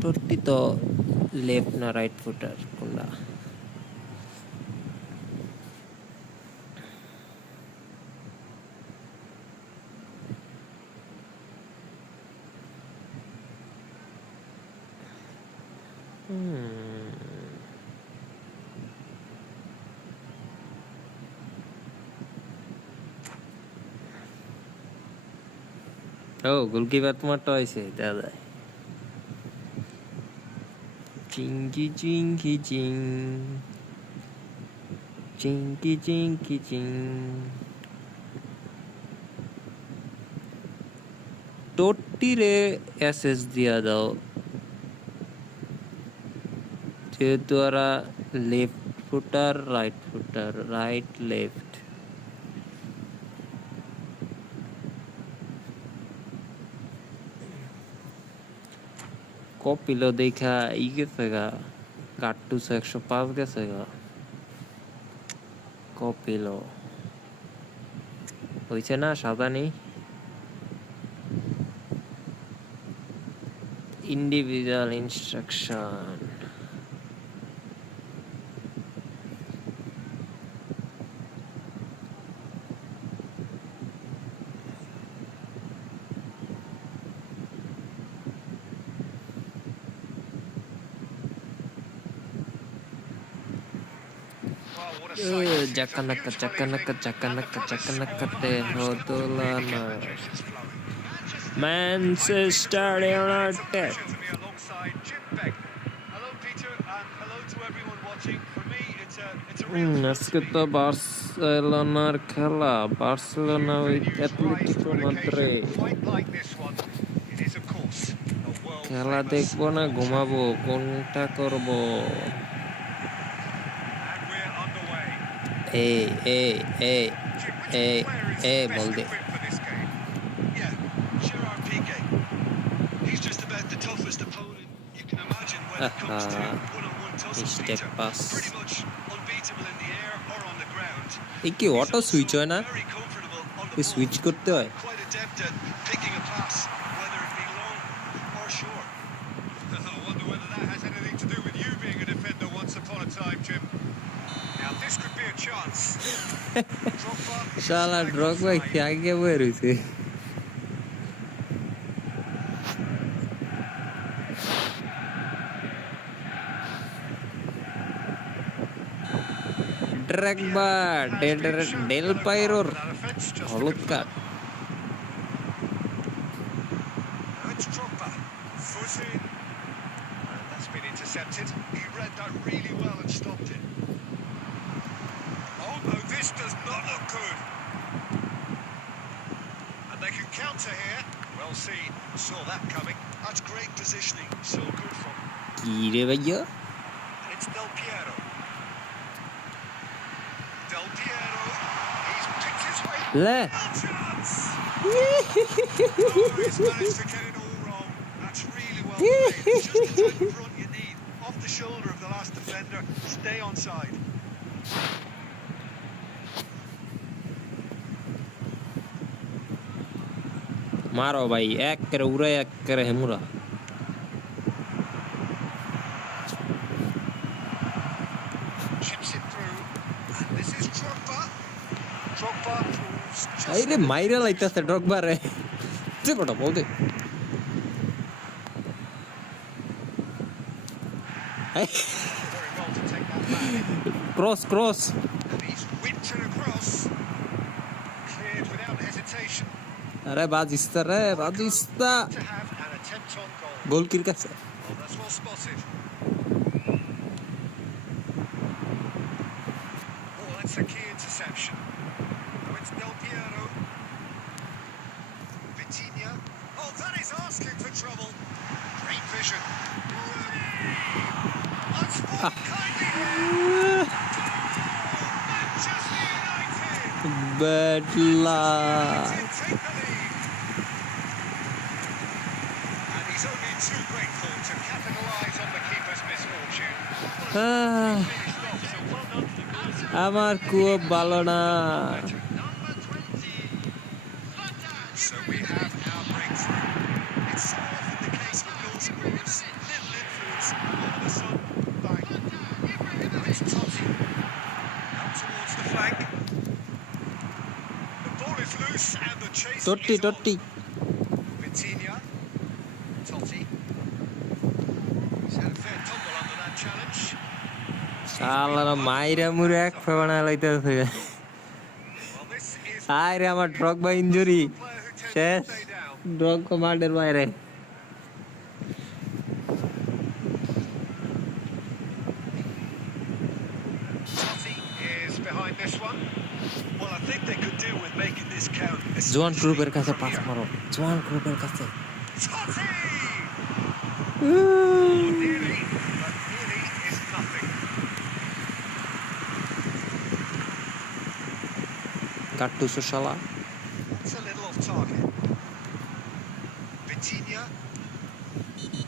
টট্টি তো লেফট না রাইট ফুটার কোনটা ও গোলকিপার তোমারটা হয়েছে দাদা চিঙ্কি চিঙ্কি চিং চিঙ্কি চিঙ্কি চিং টট্টিরে এসএস দিয়া দাও যেহেতু ওরা লেফট ফুটার রাইট লেফট কপিলো দেখা ই গেছে গা কার্টুস 105 গেছে গা কপিলো হয়েছে না সাদা নেই individual instruction Jakanaka te hodolana Manchester United আজকে তো বার্সেলোনার খেলা বার্সেলোনা উইথ অ্যাটলেটিকো মাদ্রিদ খেলা দেখবো না ঘুমাবো কোনটা করবো বল দে when it comes to one-on-one tussles, Mistake Peter. pass. Pretty much unbeatable in the air or on the ground. এই কি He's অটো also সুইচ হয় না? very comfortable on the এই ball. সুইচ করতে হয়? Quite adept at picking a pass, whether it be long or short. I wonder whether that has anything to do with you being a defender once upon a time, Jim. Now this could be a chance. Drogba is শালা snagged drug ভাই offside. খেয়ে বয়ে রয়েছে। ড্রাগবা del পাইরোর হলুদ card. Now it's Drogba. Foot in. And that's been intercepted. He read that really well and stopped it. Oh no, this does not look good. And they can counter here. Well seen. Saw that coming. That's great positioning. So good from him. কি রে ভাইয়া? And it's Del Piero. Del Piero. He's picked his way. লে Real chance. Oh, he's managed to get it all wrong. That's really well played. It's just the type of run you need. Off the shoulder of the last defender. Stay onside. মারো ভাই এক করে উড়ে এক করে হেমুরা। Chips it through. And this is Drogba. Drogba pulls just আইরে মাইরা লাইতাছে ড্রগবা রে। যে বড় বলতে। very well to take that back. Cross And he's whipped it across. Cleared without hesitation. আরে বাজিস্তা রে বাজিস্তা To have an attempt on goal. গোলকির কাছে। Well, that's well spotted. Oh, that's a key interception. Oh, it's Del Piero. Vitinha. Oh, that is asking for trouble. Great vision. Unspoiled kindly here. Manchester United. Bad luck. United take the lead. And he's only too grateful to capitalise on the keeper's misfortune. Finished off, so well done to the goalkeeper. আমার খুব ভালো না। So we have our breakthrough. It's so often the case with goal scorers. Little influence, and all of a sudden, bang. It's Totti. Out towards the flank. The ball is loose and the chase টট্টি is on. টট্টি Vitinha. Totti. He's had a fair tumble under that challenge. শালারা মাইরা মুরে এক ফেবানা লাইতাছে। Well, this is আরে আমার Drogba injury a player who tends শেষ। to stay down. Drogba মাঠের বাইরে। Totti is behind this one. Well, I think they could do with making this count. জোয়ান especially গ্রুপের কাছে from পাস here. মারো জোয়ান গ্রুপের কাছে। Totti! Nearly, but nearly is nothing. কাট্টুসো শালা। It's a little off target. Vitinha.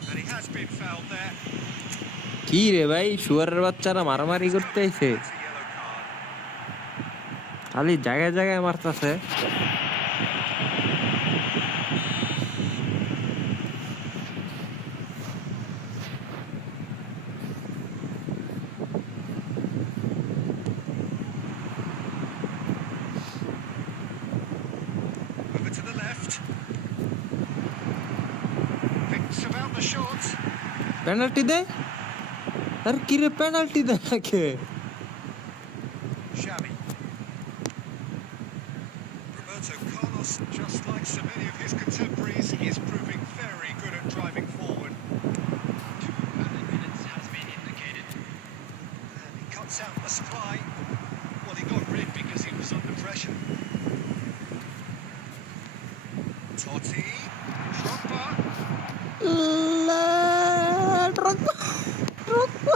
And he has been fouled there. কি রে ভাই শুয়ারের বাচ্চারা মারামারি করতে আইছে। It's a yellow card. খালি জায়গায় জায়গায় মারতাছে। Over to the left. Thinks about the shot. Penalty দেয়? আর কি রে পেনাল্টি দেয় নাকি? Xavi. Roberto Carlos, just like so many of his contemporaries, is proving very good at driving forward. 2 minutes has been indicated. And he cuts out the supply. Well, he got rid because he was under pressure. Totti. Drogba. ড্রগবা ড্রগবা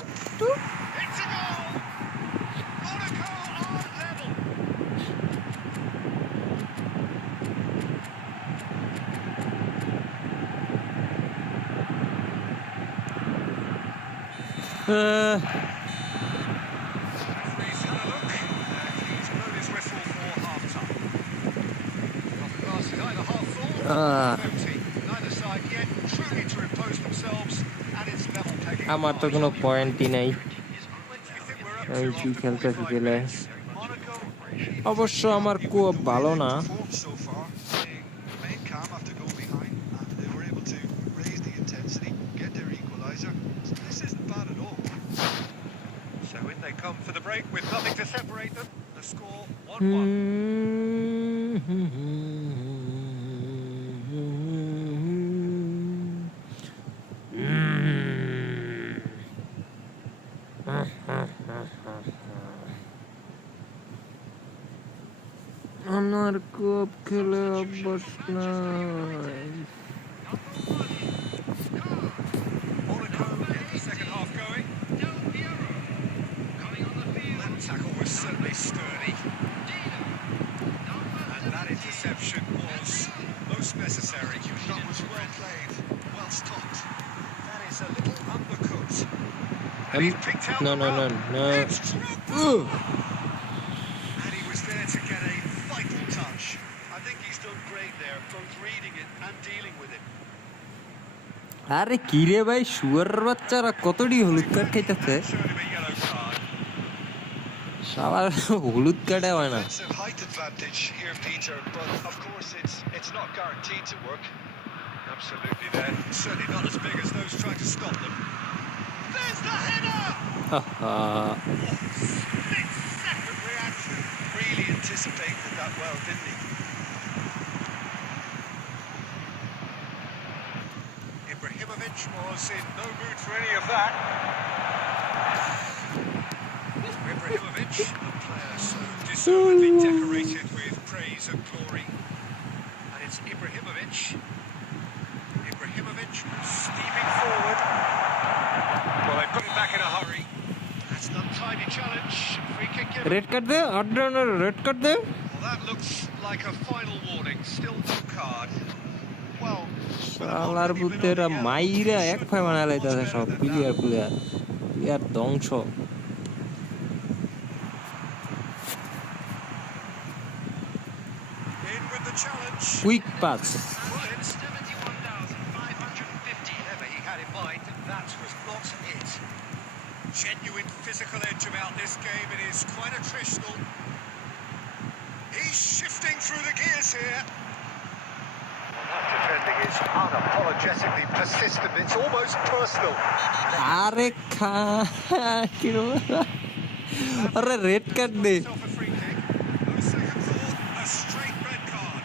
It's a goal! Monaco are level. Referee's had a look, and he's blown his whistle for half-time. Well, the glass is either half full or half empty. Neither side yet truly to impose themselves, and it's level pegging. আমার তো কোনো পয়েন্টই নাই। When do you think we're up আমি to কি after খেলতে 45 গেলে minutes? Monaco, অবশ্য আমার খুব ভালো না। So far, they remained calm after going behind, and they were able to raise the intensity, get their equaliser. So this isn't bad at all. So in they come for the break with nothing to separate them. The score 1-1. আমার খুব খেলে অভ্যাস নাই। Monaco get the second half going. That tackle was certainly sturdy. And that interception was most necessary. That was well played, well stopped. That is a little undercut. And he's picked out No, the no, no, run. no. It's through. And he was there to get a vital touch. I think he's done great there, both reading it and dealing with it. আরে কি রে ভাই, শুয়ার বাচ্চারা কতটি হলুদ card খাইতেছে। Showed him a yellow card. সবার হলুদ কার্ডে হয় না। Defensive height advantage here, Peter, but of course it's not guaranteed to work. Absolutely there. Certainly not as big as those trying to stop them. There's the header! Split-second reaction. Really anticipated that well, didn't he? Ibrahimovic was in no mood for any of that. Ibrahimovic, a player so deservedly decorated with praise and glory. And it's Ibrahimovic. Ibrahimovic steaming forward. Well, they put it back in a hurry. That's an untidy challenge. Free kick given. Red card দে, order red card দে। Well, that looks like a final warning. Still no card. Well, শালার বুদ্ধেরা মাইরা এক phi বানায় লাইতাছে সব player ধ্বংস। in with the challenge. Quick pass. Well, it's 71,550. Whatever he had in mind, that was not it. Genuine physical edge about this game. It is quite attritional. He's shifting through the gears here. Well, that defending is unapologetically persistent. It's almost personal. আরে আরে red card দে। Himself a free kick. No second thought. A straight red card.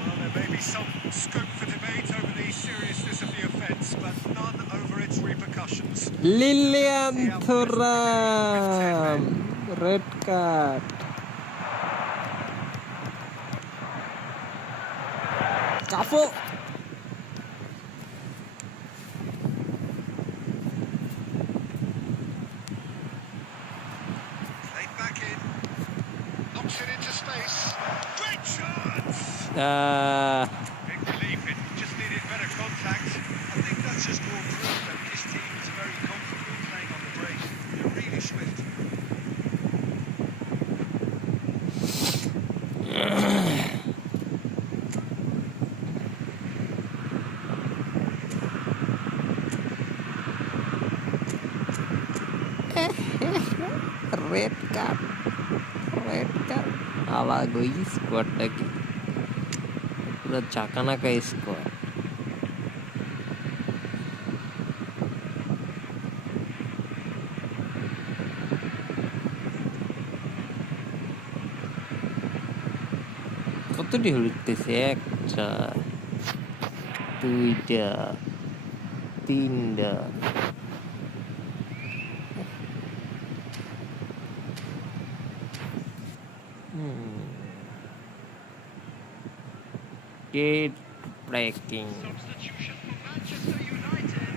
Well, there may be some scope for debate over the seriousness of the offence, but none over its repercussions. Lilian Thuram red card. Cafu Played back in. Knocks it into space. Great chance. Big relief. It just needed better contact. I think that's just more proof that this team is very comfortable playing on the break. They're really swift. Red card আলাগ ওই স্কোয়াডটা কি পুরো চাকানাকা squad. কতটি হলুদ পেয়েছে? একটা, দুইটা, তিনটা। Gate breaking. Substitution for Manchester United.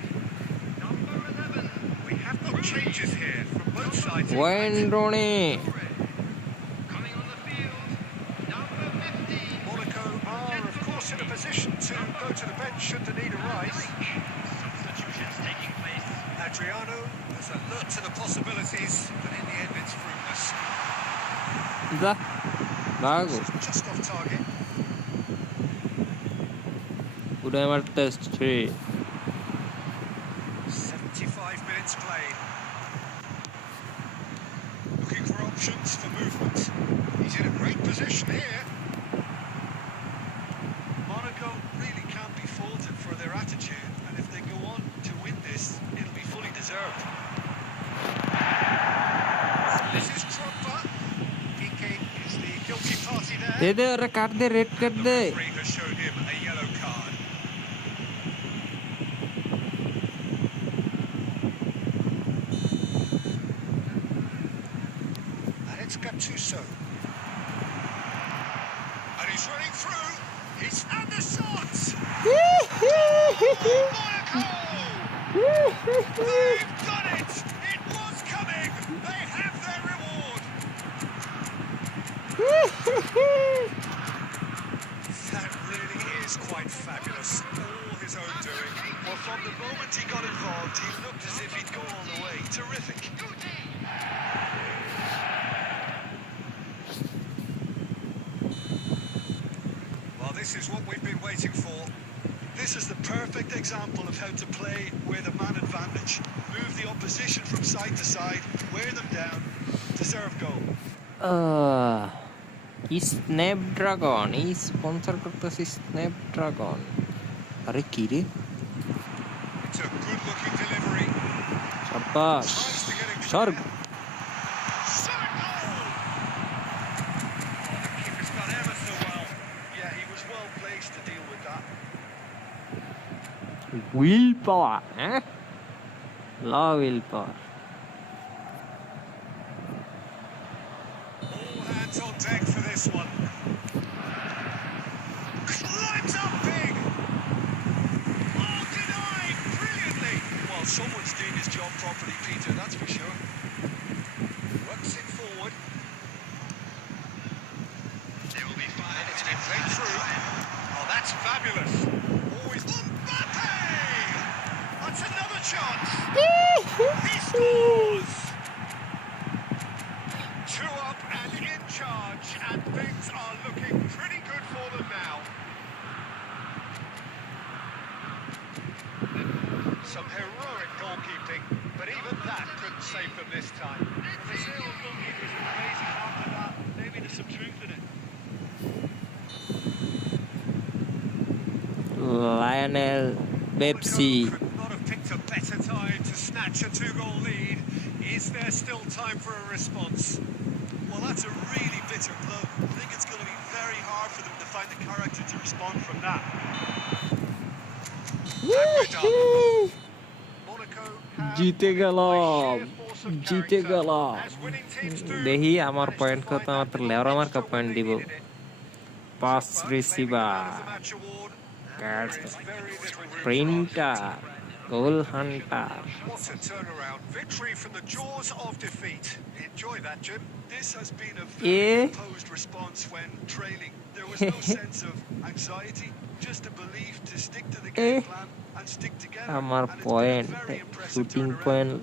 Number 11. We have got changes here from both sides. Wayne Rooney. Coming on the field. Number 15. Monaco are, of course, in a position to go to the bench should the need arise. Substitutions taking place. Adriano So look to the possibilities, but in the end it's fruitless. যা ভাগো Just off target. উড়ে মারতে 75 minutes played. Looking for options for movement. He's in a great position here. Monaco really can't be faulted for their attitude, and if they go on to win this, it'll be fully deserved. This is Drogba. Piqué is the guilty party there. দে দে ওরে card দে red card দে The referee has shown him a yellow card. And it's Gattuso. And he's running through. He's and the shots. Monaco! They've done it. It was coming. They have their reward. That really is quite fabulous. All his own doing. Well, from the moment he got involved, he looked as if he'd go all the way. Terrific. Well, this is what we've been waiting for. This is the perfect example of how to play with a man advantage. Move the opposition from side to side, wear them down, deserve goal. Snapdragon এই sponsor করতেছি Snapdragon আরে কি রে It's a good-looking delivery. সাবাস সর Solid goal! The keeper's done ever so well. Yeah, he was well placed to deal with that. Will power হ্যাঁ ল will power All hands on deck for this one. Climbs up big. Oh, denied brilliantly. Well, someone's doing his job properly, Peter, that's for sure. Works it forward. It will be fine. It's been played through. Oh, that's fabulous. Always Mbappe. That's another chance. He scores. 2 up and in charge, and things are looking pretty good for them now. Some heroic goalkeeping, but even that couldn't save them this time. They say all goalkeepers are crazy after that. Maybe there's some truth in it. Lionel Pepsi Monaco could not have picked a better time to snatch a 2-goal lead. Is there still time for a response? Well, that's a really bitter blow. I think it's going to be very hard for them to find the character to respond from that. Monaco have জিতে গেলাম sheer force of জিতে character, গেলাম as winning teams do. দেখি আমার Managed point to কত find আমার that তো লেওরা little মার্কা extra পয়েন্ট when দিব they needed it. Pass But saving the receiver man of the match award, and there is very little room for printer argument. Goal Hunter What a turnaround. Victory from the jaws of defeat. Enjoy that, Jim. This has been a Eh? very composed response when trailing. There was no sense of anxiety, just a belief to stick to the game plan and stick together. আমার And it's been a point very impressive shooting turnaround. Point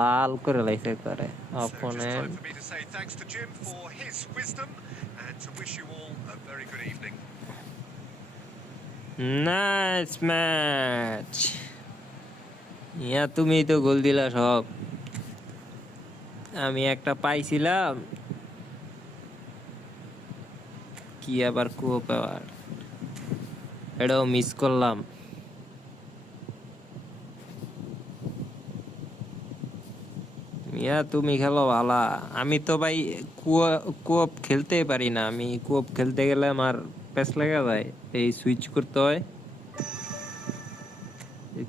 লাল করে লাইছে করে So just time opponent for me to say thanks to Jim for his wisdom and to wish you all a very good evening. Nice match yeah তুমি তো গোল দিলা সব আমি একটা পাইছিলাম কি আবার কুয়ো পাওয়ার এটাও মিস করলাম ইয়া তুমি খেলো ভালা আমি তো ভাই কোপ খেলতেই পারি না আমি কোপ খেলতে গেলে আমার প্যাচ লাগা যায় এই সুইচ করতে হয়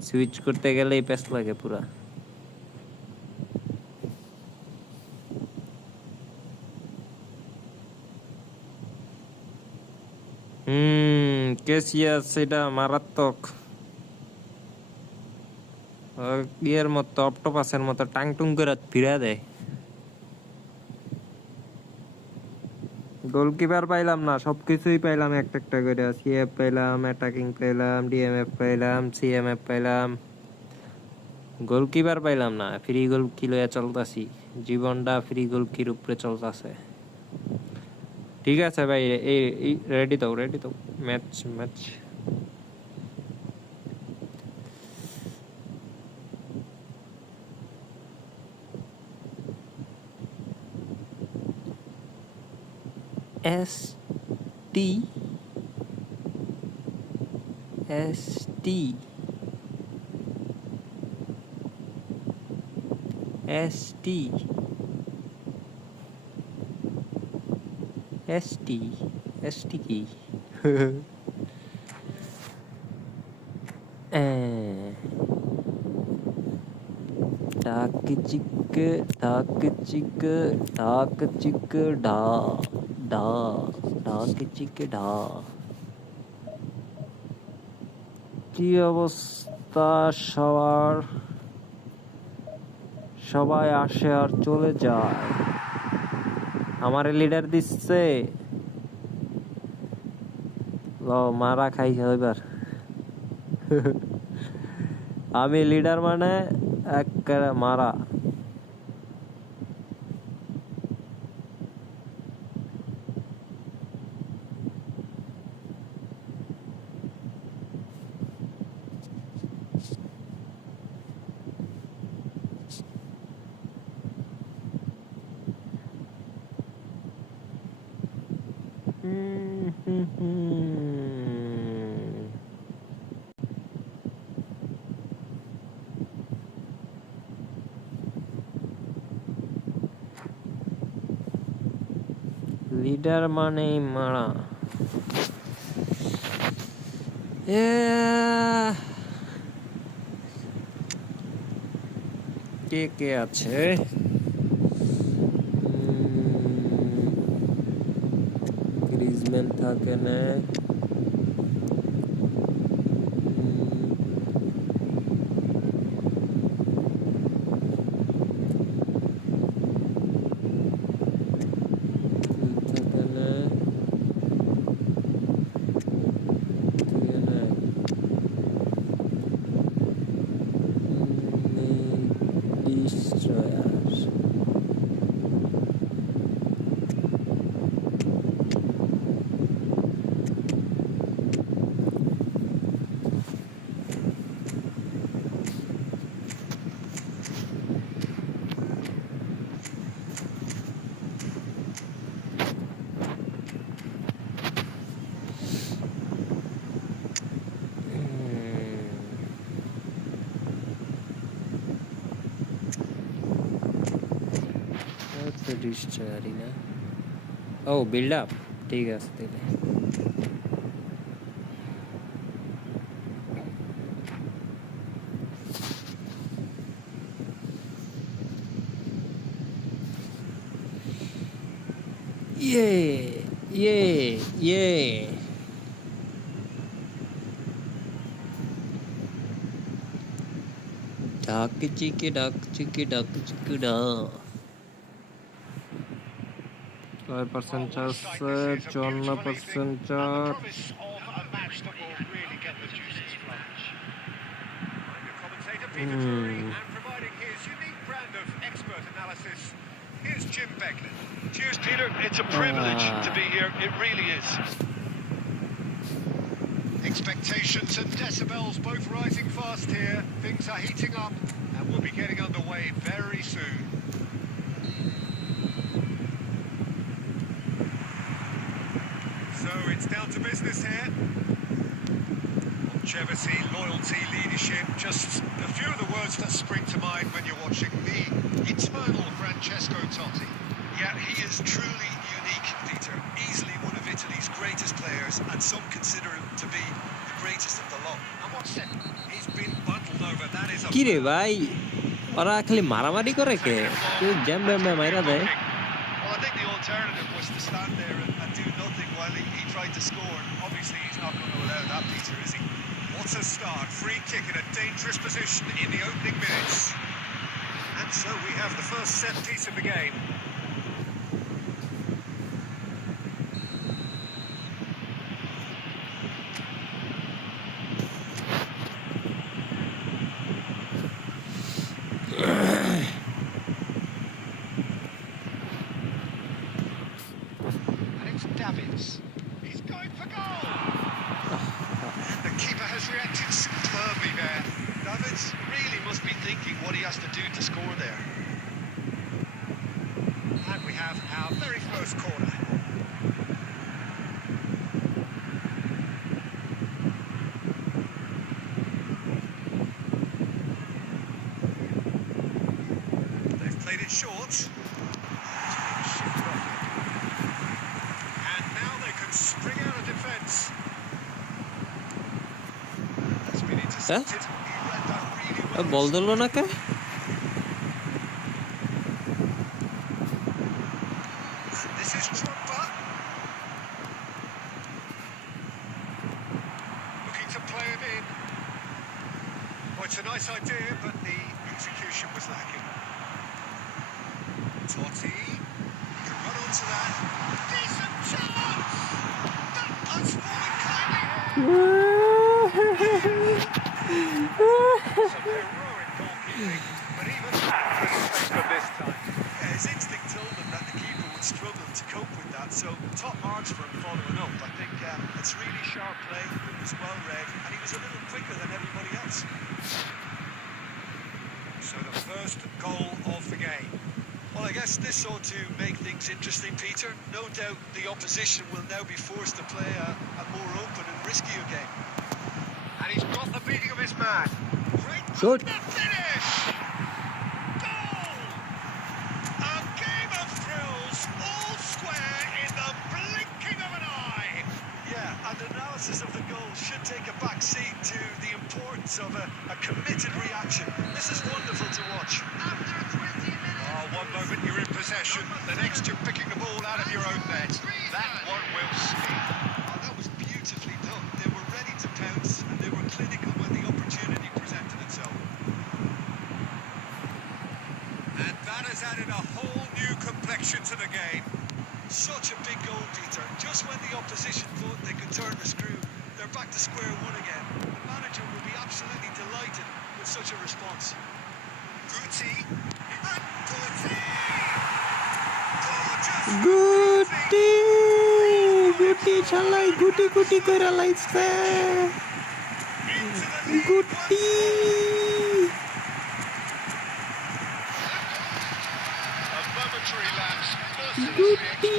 সুইচ করতে গেলেই প্যাচ লাগে পুরা কেসিয়াস সেটা মারাত্মক ইয়ের মতো অক্টোপাসের মতো টাং টুং করে ফিরা দেয় গোলকিপার পাইলাম না সবকিছুই পাইলাম একটা একটা করে সিএফ পাইলাম অ্যাটাকিং পাইলাম ডিএমএফ পাইলাম সিএমএফ পাইলাম গোলকিপার পাইলাম না, ফ্রি গোল কি লইয়া চলতাছি, জীবনটা ফ্রি গোল কির উপরে চলতেছে। ঠিক আছে ভাই, এই রেডি তো match match. S T S T S T S T S T কি? ডাক চিক ডাক চিক ডাক চিক ডা ডা ডাক চিক ডা। কি অবস্থা সবার? সবাই আসে আর চলে যায়, আমারে লিডার দিচ্ছে। মারা খাই এবার। আমি লিডার মানে একেবারে মারা। লিডার মানে মারা। কে কে আছে? গ্রিজম্যান থাকে না, ডিস্ট্রয়ারি না। ও বিল্ড আপ, ঠিক আছে তাহলে। ইয়ে ইয়ে ইয়ে ডাক চিকে ডাক চিকে ডাক চিকে ডা। 5% chance, 54% chance. Here's Jim Beglin. Cheers, Peter. It's a privilege to be here. It really is. Expectations and decibels both rising fast here. Things are heating up and we'll be getting underway very soon. So it's down to business here. Longevity, loyalty, leadership, just a few of the words that spring to mind when you're watching the eternal Francesco Totti. Yeah, he is truly unique, Peter. Easily one of Italy's greatest players, and some consider him to be the greatest of the lot. And what's that? He's been bundled over. That is a... কি রে ভাই, ওরা খালি মারামারি করে কে? কেউ jam ব্যাম মাইরা দেয়। Well, I think the alternative was to stand there and do nothing while he tried to score. Obviously, he's not going to allow that, Peter, is he? What a start. Free kick in a dangerous position in the opening minutes. And so we have the first set piece of the game. It's been shipped off. And now they can spring out of defence. That's been intercepted. He read that really well. বল দিল না কে? This is Drogba. Looking to play him in. Well, it's a nice idea, but the execution was lacking. Totti can run onto that. Decent chance! That has fallen kindly. Some heroic goalkeeping, but even for this time. Yeah, his instinct told him that the keeper would struggle to cope with that, so top marks for him following up. I think it's really sharp play, it was well read, and he was a little quicker than everybody else. So the first goal of the game. Well, I guess this ought to make things interesting, Peter. No doubt the opposition will now be forced to play a more open and riskier game. And he's got the beating of his man. Great Good. finish! Goal! A game of thrills, all square in the blinking of an eye. Yeah, and analysis of the goal should take a back seat to the importance of a committed reaction. This is wonderful to watch. After 20 minutes. Oh, one moment you're in possession, the next you're picking the ball out of your own net. That one will speak. Oh, that was beautifully done. They were ready to pounce, and they were clinical when the opportunity presented itself. And that has added a whole new complexion to the game. Such a big goal, Peter. Just when the opposition thought they could turn the screw, they're back to square one again. The manager will be absolutely delighted with such a response. Guti and Guti! Gorgeous! গুটি গুটি চালাই গুটি গুটি কইরা লাইছে Into the lead. গুটি A momentary lapse. গুটি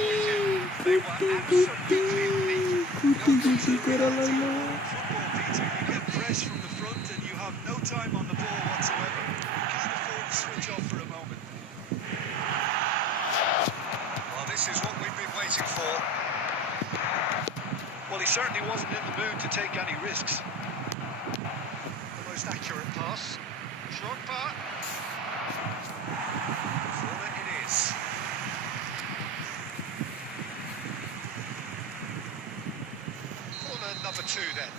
They were absolutely elite. গুটি গুটি কইরা লাইলো Football, Peter, you get press from the front and you have no time on the ball whatsoever. You can't afford to switch off for a moment. Well, this is what we've been waiting for. Well, he certainly wasn't in the mood to take any risks. The most accurate pass. Drogba. Corner it is. Corner number 2 then.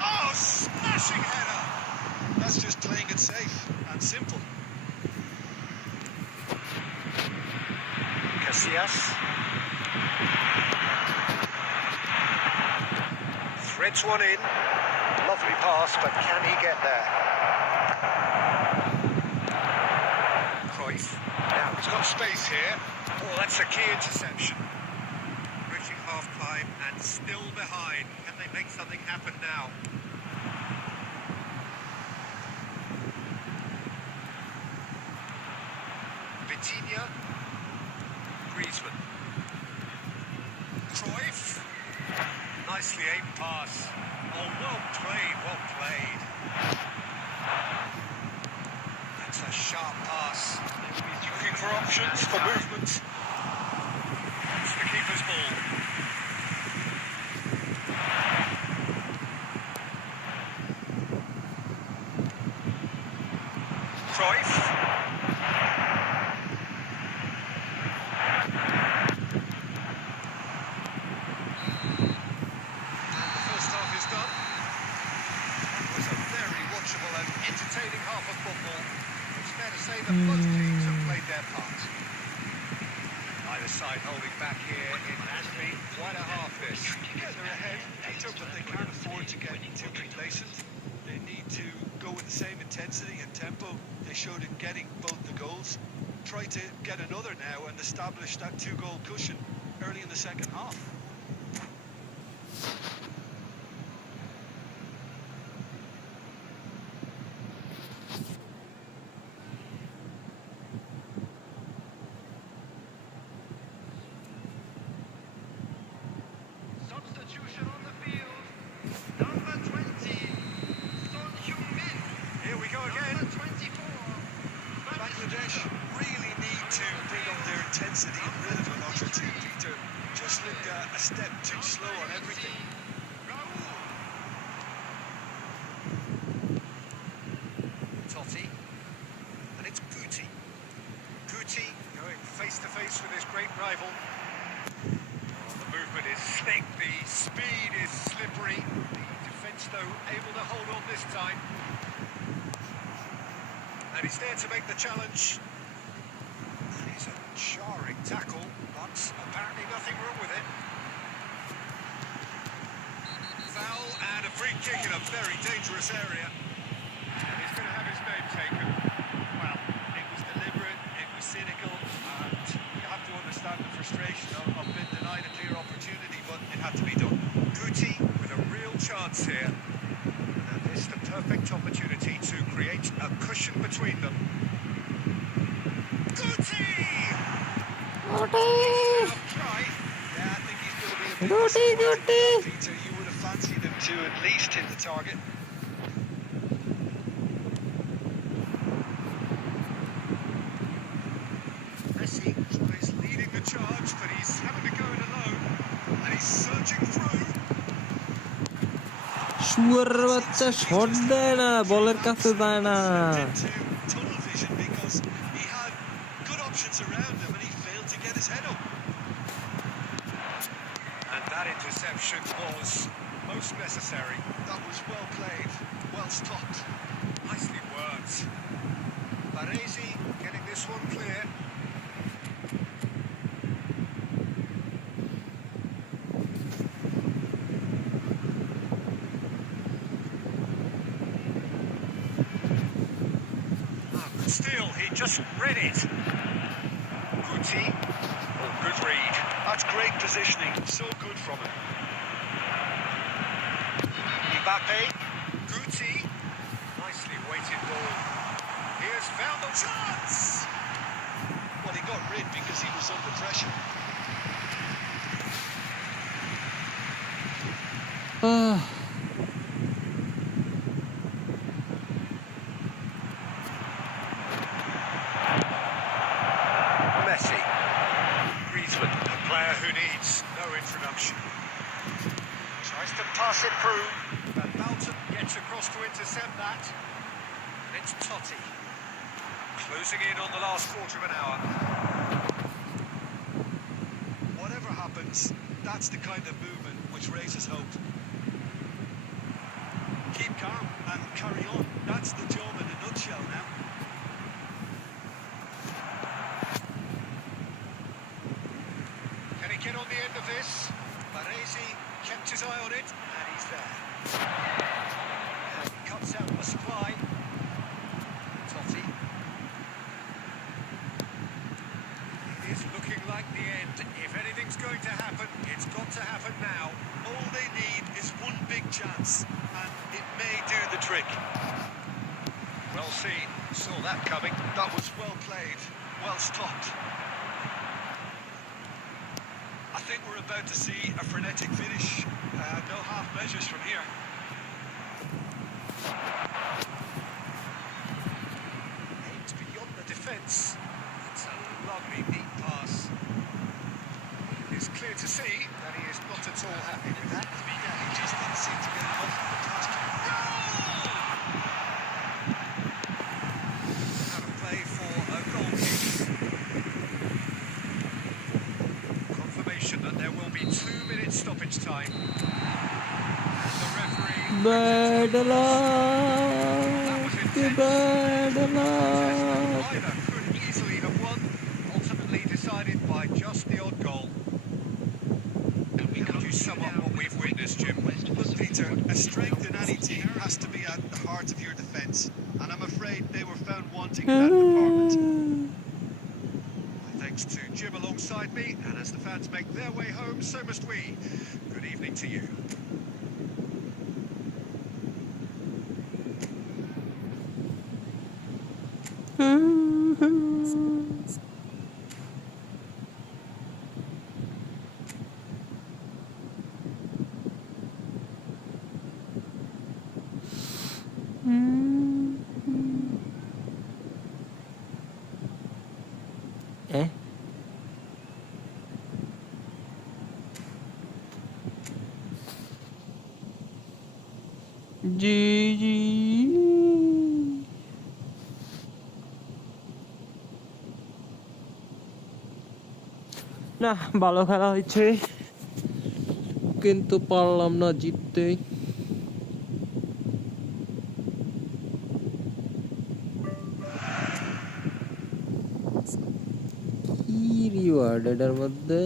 Oh, smashing header. That's just playing it safe and simple. Casillas. Threads one in. Lovely pass, but can he get there? Cruyff. Now he's got space here. Oh, that's a key interception. Reaching half-time and still behind. Can they make something happen now? Vitinha. Griezmann. Cruyff. Nicely aimed pass. Oh, well played, well played. That's a sharp pass. He's looking for options, for movement. It's the keeper's ball. Cruyff. Entertaining half of football. It's fair to say that both teams have played their part. Either side holding back here. It has been quite a half this. Yeah, they're ahead, Peter, but they can't afford to get too complacent. They need to go with the same intensity and tempo they showed in getting both the goals. Try to get another now and establish that 2-goal cushion early in the second half. a step too slow on everything. Totti, and it's Guti. Guti going face to face with his great rival. Oh, the movement is slick, the speed is slippery. The defence, though, able to hold on this time. And he's there to make the challenge. That is a jarring tackle, but apparently nothing wrong with it. Foul and a free kick in a very dangerous area. And he's going to have his name taken. Well, it was deliberate, it was cynical, and you have to understand the frustration of being denied a clear opportunity, but it had to be done. Guti with a real chance here. And this is the perfect opportunity to create a cushion between them. Guti! Try. Yeah, I think he's going to be a bit disappointed, Peter. You would have fancied him to at least hit the target. Messi tries leading the charge, but he's having to go it alone. And he's surging through. শুয়ারের বাচ্চা shot দেয় না, বলের কাছে যায় না। Tunnel vision because he had good options around him and he failed to get his head up. And that interception was most necessary. That was well played, well stopped. Nicely worked. Baresi getting this one clear. Still, he just read it. Guti. Oh, good read. That's great positioning, so good from him. Mbappe. Guti. Nicely weighted ball. He has found the chance. Well, he got rid because he was under pressure. Messi. Griezmann, a player who needs no introduction. Tries to pass it through. Van Basten gets across to intercept that. It's Totti. Closing in on the last quarter of an hour. Whatever happens, that's the kind of movement which raises hope. Keep calm and carry on. That's the job in a nutshell now. Can he get on the end of this? Baresi kept his eye on it, and he's there. And he cuts out the supply. Totti. It is looking like the end. If anything's going to happen, it's got to happen now. All they need is one big chance, and it may do the trick. Well seen. Saw that coming. That was well played, well stopped. I think we're about to see a frenetic finish. No half measures from here. Aims beyond the defence. It's a lovely, neat pass. It's clear to see that he is not at all happy with that. He just didn't seem to get enough of the task. Out of play for a goal kick. Confirmation that there will be 2 minutes stoppage time. And the referee... Bad luck, That was intense. bad luck. Either could easily have won, ultimately decided by just the odd goal. And we could you sum up what we've witnessed, Jim? Look, Peter, a strength in any team has to be at the heart of your defence, and I'm afraid they were found wanting in that department. Thanks to Jim alongside me, and as the fans make their way home, so must we. Good evening to you. জি জি না, ভালো খেলা হয়েছে কিন্তু পারলাম না জিততে। কি reward এটার মধ্যে?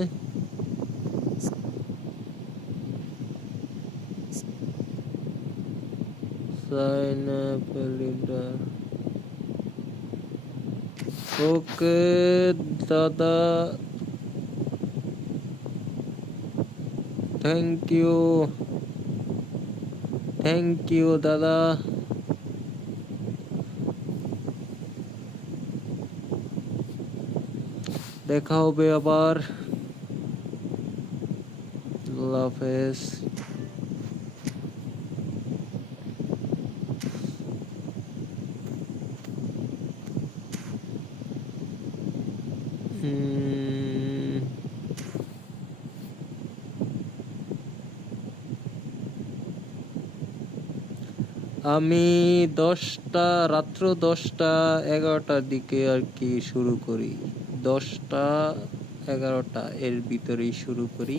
ওকে দাদা, থ্যাংক ইউ দাদা। দেখা হবে আবার, আল্লাহ হাফেজ। আমি রাত্র 10টা 11টার দিকে আর কি শুরু করি। 10টা 11টা এর ভিতরেই শুরু করি।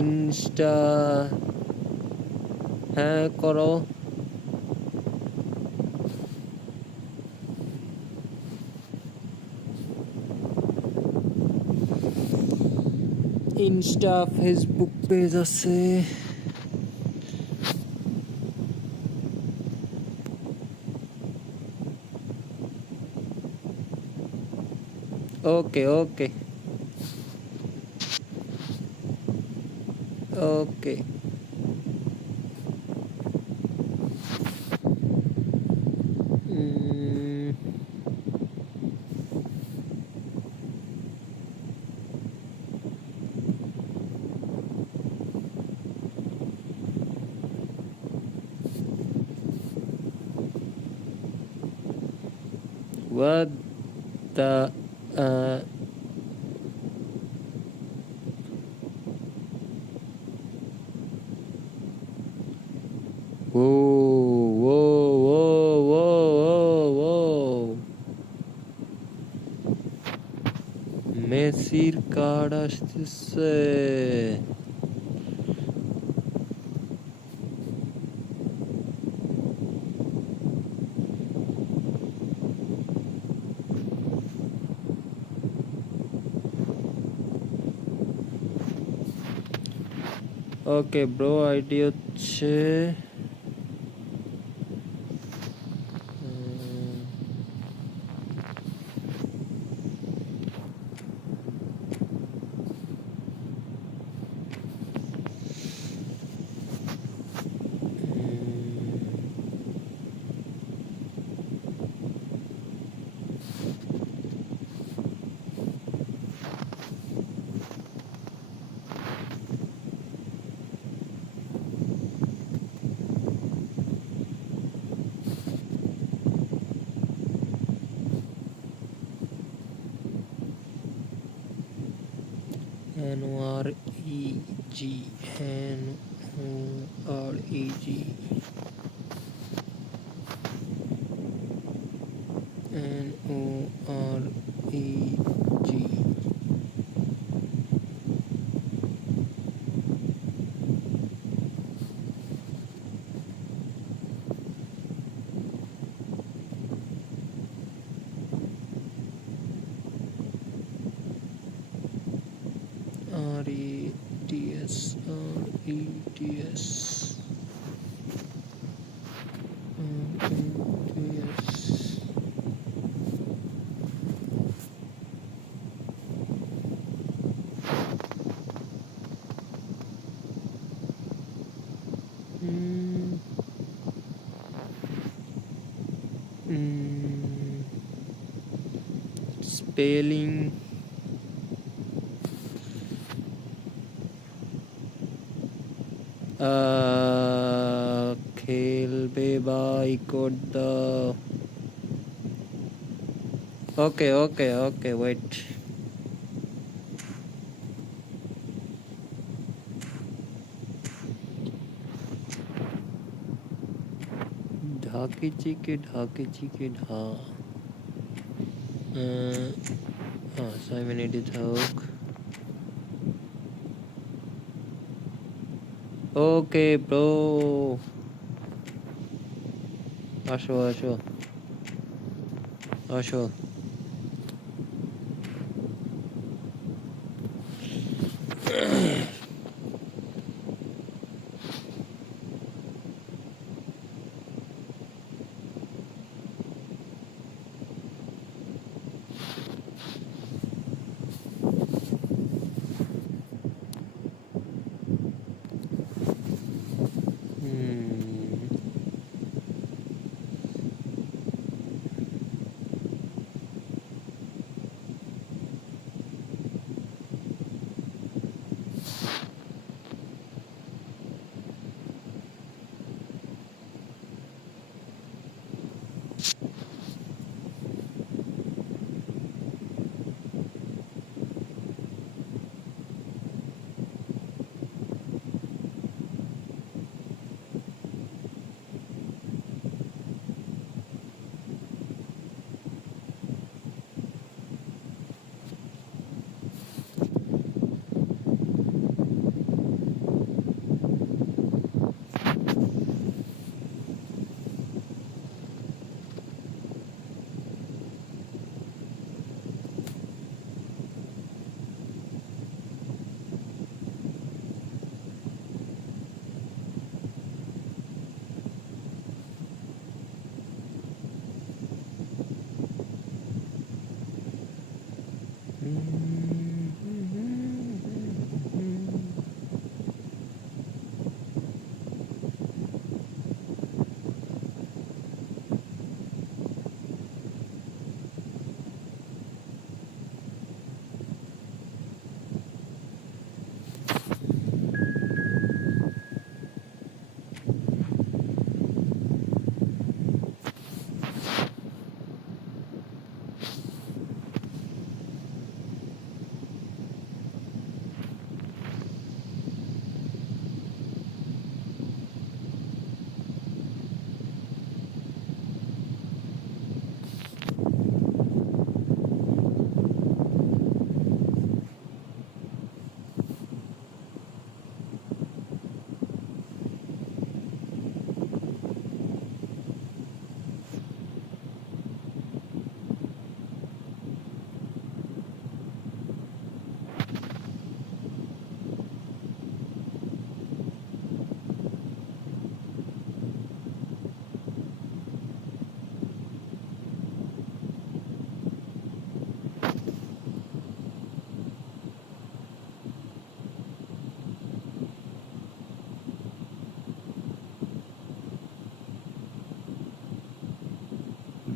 ইনস্টা হ্যাঁ করো। ইনস্টা ফেসবুক পেজ আছে। ওকে ওকে ওকে। What the মেসির কার্ড আসতেছে। ওকে ব্রো, আইডি হচ্ছে NOREG REDS spelling খেলবে ভাই কোড দাও। ওকে ওকে ওকে ওয়েট। ঢাকে চিকে ঢা 6 মিনিটে থাক। ওকে ব্রো, আসো আসো আসো।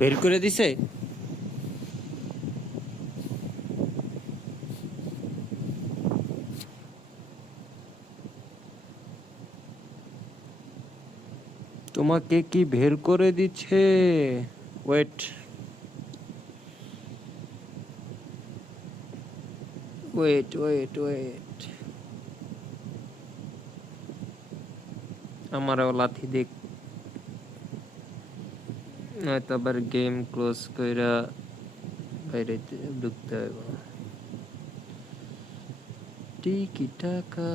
বের করে দিছে। তোমাকে কি বের করে দিচ্ছে? ওয়েট ওয়েট ওয়েট ওয়েট, আমার লাথি দেখ, নয়তো আবার গেম ক্লোজ কইরা বাইরে ঢুকতে হবে। টিকি টাকা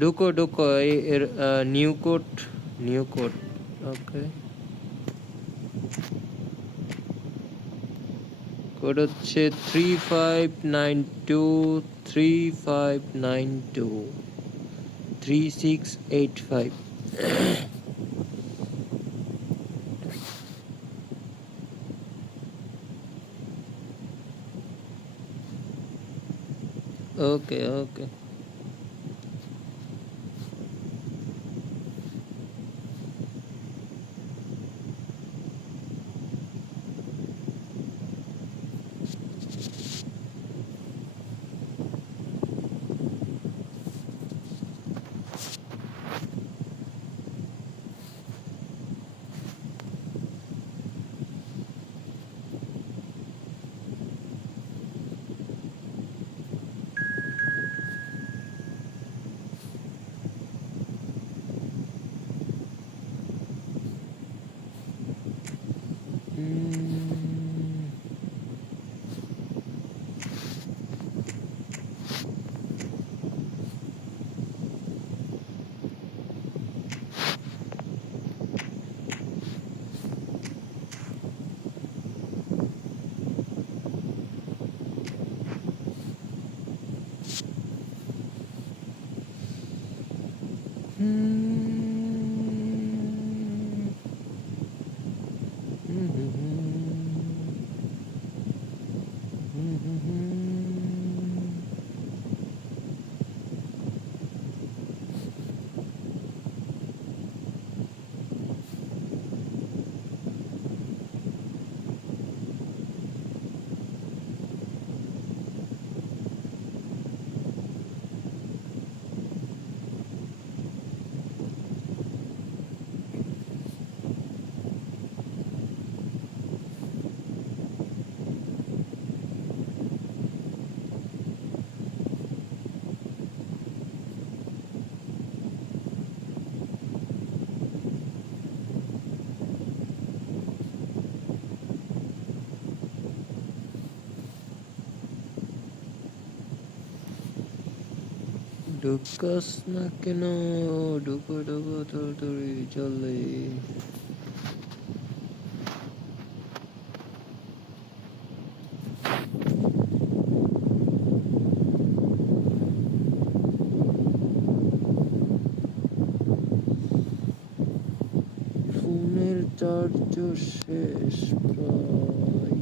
ঢুকো ঢুকো, এর নিউ কোড। ওকে, কোড হচ্ছে 3592 ওকে ওকে। ঢুকাস না কেন? ঢুকো ঢুকো তাড়াতাড়ি চলে। ফোনের চার্জ শেষ প্রায়।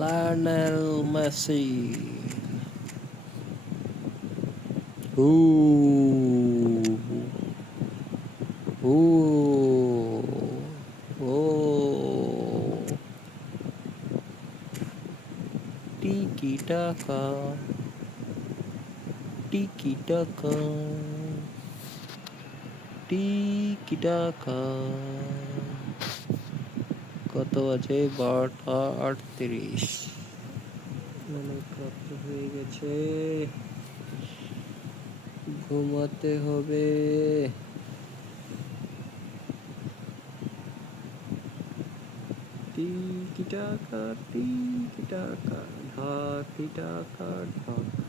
Lionel Messi. Ooh. Ooh. Oh. Tiki taka. Tiki taka. Tiki taka. কত আছে? 12টা 38। অনেক রাত্র হয়ে গেছে, ঘুমাতে হবে। টিকি টাকা ঢাকি টাকা ঢাক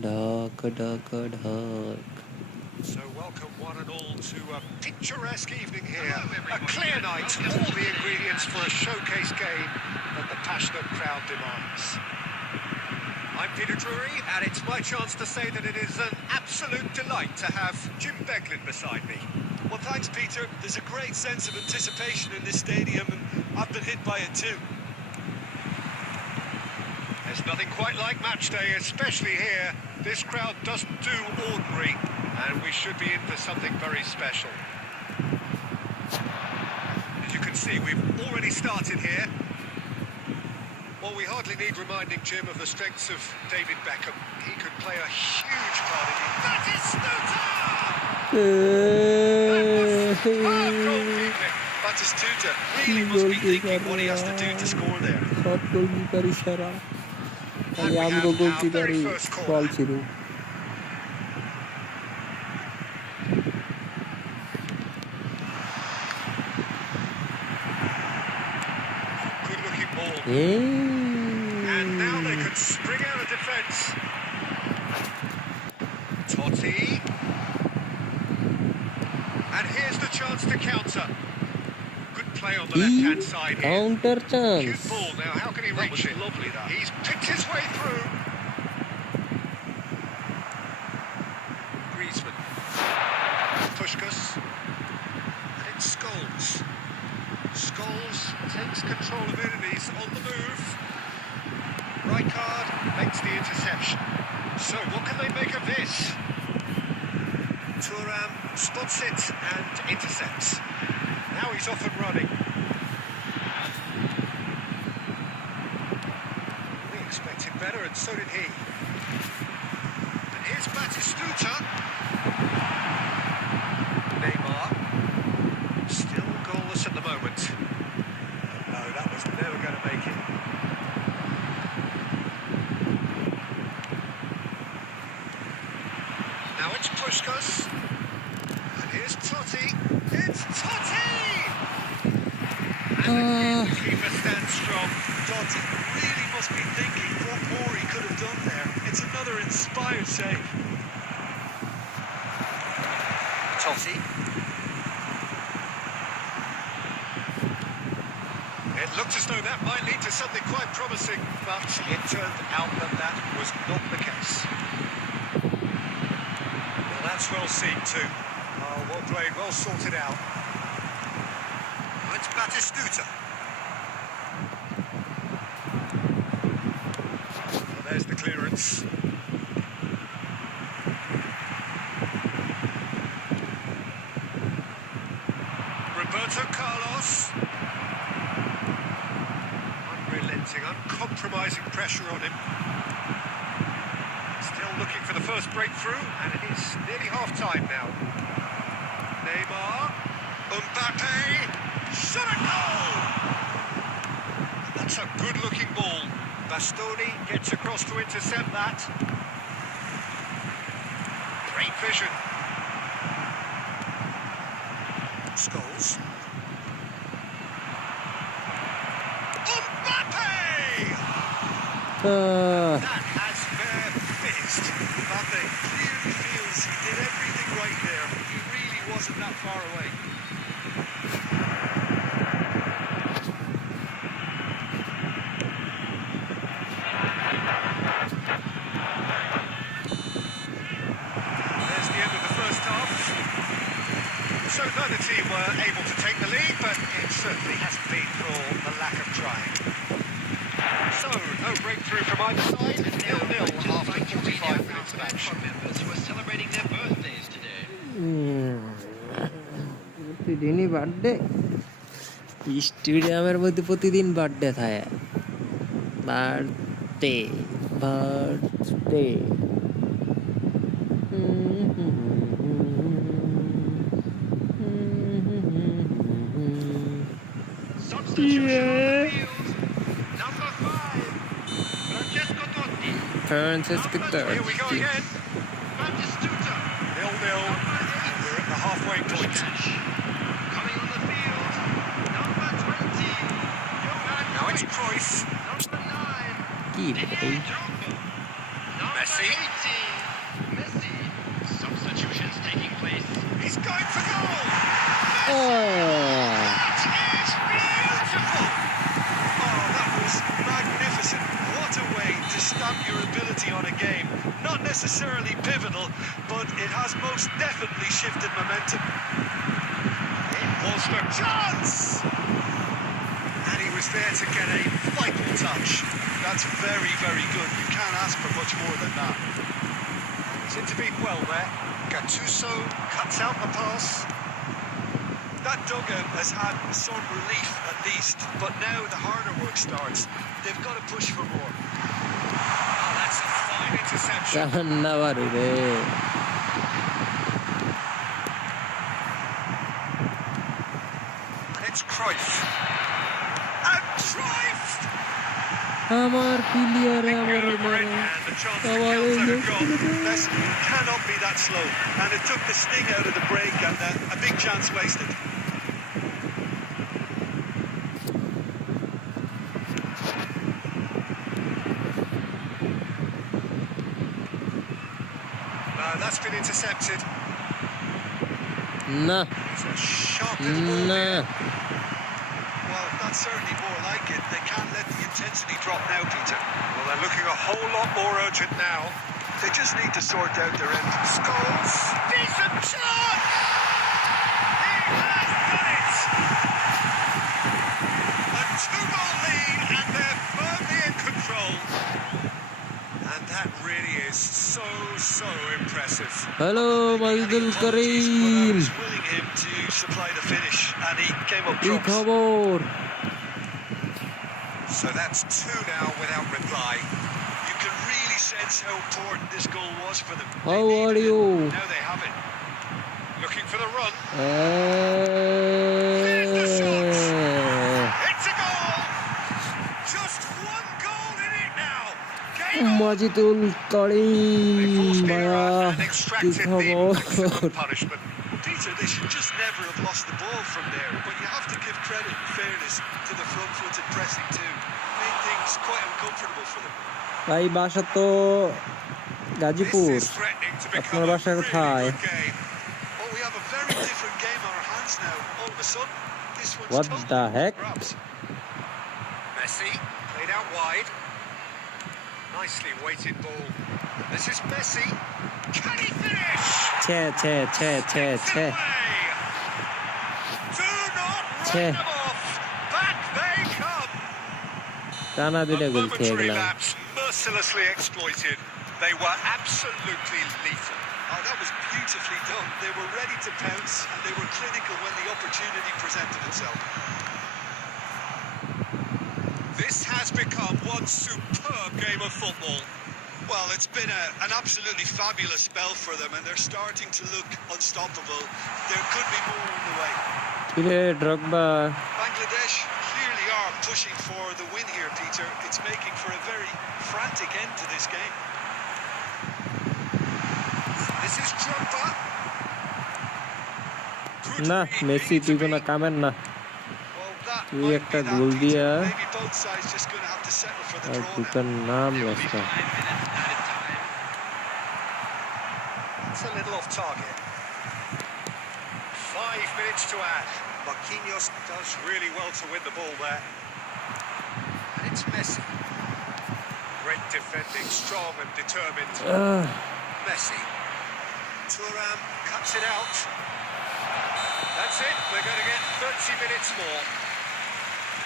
ঢাক ঢাক ঢাক। So welcome one and all to a picturesque evening here. A clear night, all the ingredients for a showcase game that the passionate crowd demands. I'm Peter Drury, and it's my chance to say that it is an absolute delight to have Jim Beglin beside me. Well, thanks, Peter. There's a great sense of anticipation in this stadium, and I've been hit by it too. There's nothing quite like match day, especially here. This crowd doesn't do ordinary, and we should be in for something very special. As you can see, we've already started here. Well, we hardly need reminding, Jim, of the strengths of David Beckham. He could play a huge part in it. That is Stutter! Batistuta really must be thinking what he has to do to score there. সব goalkeeper ইশারা, খালি And we আমগো have our গোলকিপারই very first ball corner. ছিল। Good looking ball. Hmm. And now they could spring out of defence. Totti. And here's the chance to counter. Good play on the left-hand side here. Counter chance. Cute ball now, how can he reach it? Lovely, that. He's picked his way through. Griezmann. Puskás. And it's Scholes. Scholes takes control of it and he's on the move. Rijkaard makes the interception. So what can they make of this? Thuram spots it and intercepts. Now he's off and running. We expected better, and so did he. And here's Batistuta. Marcus. And here's Totti. It's Totti! And the keeper stands strong. Totti really must be thinking what more he could have done there. It's another inspired save. Totti. It looked as though that might lead to something quite promising, but it turned out that that was not the case. Well, that's well seen too. Oh, well played, well sorted out. It's Batistuta. Well, there's the clearance. Roberto Carlos. Unrelenting, uncompromising pressure on him. Still looking for the first breakthrough, and it is nearly half-time now. Neymar. Mbappe. Shot a goal! That's a good-looking ball. Bastoni gets across to intercept that. Great vision. Scholes. Mbappe! That has fair fizzed. Mbappe clearly feels he did everything right there. He really wasn't that far away. There's the end of the first half. So neither team were able to take the lead, but it certainly hasn't been for the lack of trying. So, no breakthrough from either side. 0-0 after 45 minutes of action. Members who are celebrating their birthdays today. প্রতিদিনই birthday স্টেডিয়ামের মধ্যে প্রতিদিন birthday থাকে birthday birthday Francesco Totti. Here we go again. 0-0. We're at the halfway point. Coming on the field, number 20. Now it's Cruyff. Number 9. কি ভাই Messi. 18. Messi. Substitutions taking place. He's going for goal. O That is beautiful. Oh, that was magnificent. What a way to stamp your ability on a game. Not necessarily pivotal, but it has most definitely shifted momentum. It was the chance! And he was there to get a vital touch. That's very, very good. You can't ask for much more than that. He's intervened well there. Gattuso cuts out the pass. That dugout has had some relief at least, but now the harder work starts. They've got to push for more. Oh, that's a fine interception. কান্না বাড়ি রে And it's Cruyff. And Cruyff! আমার player আমার And the chance to counter had gone. This cannot be that slow. And it took the sting out of the break and a big chance wasted. That's been intercepted. না It's a sharp little ball না there. Well, that's certainly more like it. They can't let the intensity drop now, Peter. Well, they're looking a whole lot more urgent now. They just need to sort out their end. Scholes. Decent chance! He has done it! A two-goal lead, and they're firmly in control. And that really is so impressive. Hello Maidul I Karim was willing him to supply the finish, and he came up কি trumps. খবর So that's two now without reply. You can really sense how important this goal was for them. They How needed are it. you? Now they have it. Looking for the run. It's a goal! Just one goal in it now. Game my ওয়াজিদুল They forced Karim the ভাইয়া error and কি extracted the খবর maximum punishment. Well, Peter, they should just never have lost the ball from there. But you have to give credit and fairness to the front-footed pressing too. Made things quite uncomfortable for them. ভাই বাসা তো This Gazipur is threatening to become আপনার a বাসা really কোথায় good game. Well, we have a very different game on our hands now. All of a sudden, this one's What totally the up for heck? grabs. Messi played out wide. Nicely weighted ball. This is Messi. Can he finish? ছে ছে ছে ছে ছে Away. Do not Che. write them off. Back they come. টানা A দুইটা গোল খেয়ে momentary গেলাম lapse mercilessly exploited. They were absolutely lethal. Oh, that was beautifully done. They were ready to pounce and they were clinical when the opportunity presented itself. This has become one superb game of football. Well, it's been an absolutely fabulous spell for them and they're starting to look unstoppable. There could be more on the way. কিরে ড্রগবা Bangladesh clearly are pushing for the win here, Peter. It's making for a very frantic end to this game. This is Drogba. Good না read, Messi needed তুই to কোনো be. কামের না Well, that তুই might একটা be that, goal Peter. দিয়া Maybe both sides just going to have to settle for the R draw now. দুটার নাম There will be লেখা 5 minutes added time. It's a little off target. 5 minutes to add. Marquinhos does really well to win the ball there. And it's Messi. Great defending, strong and determined. Messi. Thuram cuts it out. That's it. We're going to get 30 minutes more.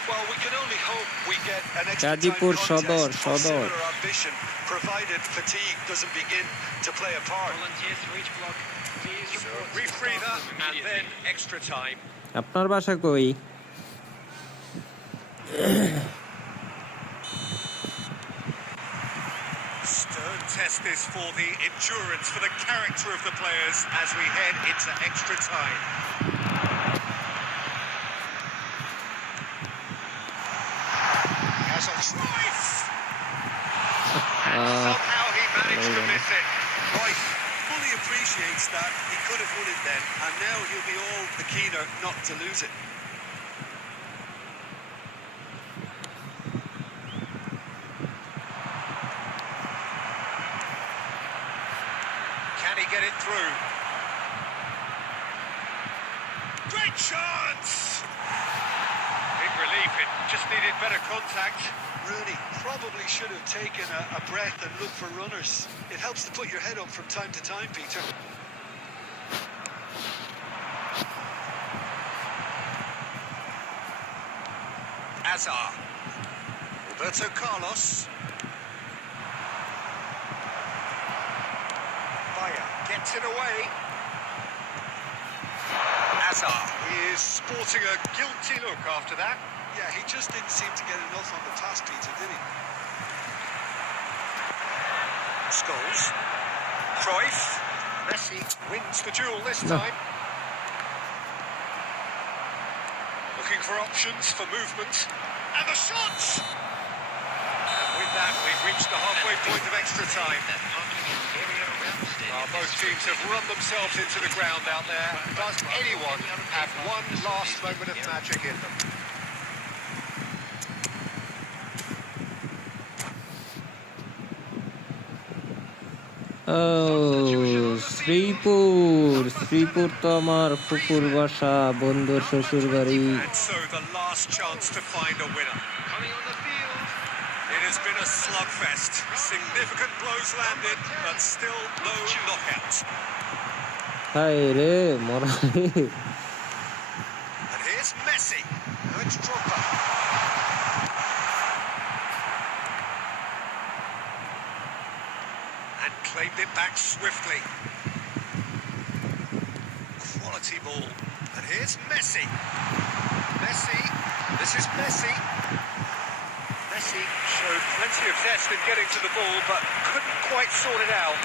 Well, we can only hope we get an extra time Gazipur সদর contest for সদর similar ambition, provided fatigue doesn't begin to play a part. Volunteers for each block. Please So report to brief staff breather room and then immediately. extra time. আপনার বাসা কই Stern test this for the endurance, for the character of the players as we head into extra time. Has a Cruyff! And somehow he managed to miss it. Cruyff fully appreciates that. He could have won it then, and now he'll be all the keener not to lose it. Can he get it through? Great chance! Big relief, it just needed better contact. Rooney probably should have taken a breath and looked for runners. It helps to put your head up from time to time, Peter. Azar. Roberto Carlos. Bayer gets it away. Azar is sporting a guilty look after that. Yeah, he just didn't seem to get enough on the pass, Peter, did he? Scholes. Cruyff. Messi wins the duel this No. time. Looking for options for movement. And the shots! And with that, we've reached the halfway point of extra time. That parking in the area around the stadium Both is teams have strictly run themselves into the ground out there. Does anyone have one last moment of magic in them? ও শ্রীপুর তো আমার ফুপুর বাসা বন্ধুর শ্বশুর বাড়ি And so the last chance to find a winner. coming on the field. It has been a slugfest. Significant blows landed, but still no knockouts. হাই রে মরা রে And here's Messi. Now it's Drogba. And claimed it back swiftly. Quality ball. And here's Messi. Messi. This is Messi. Messi showed plenty of zest in getting to the ball, but couldn't quite sort it out.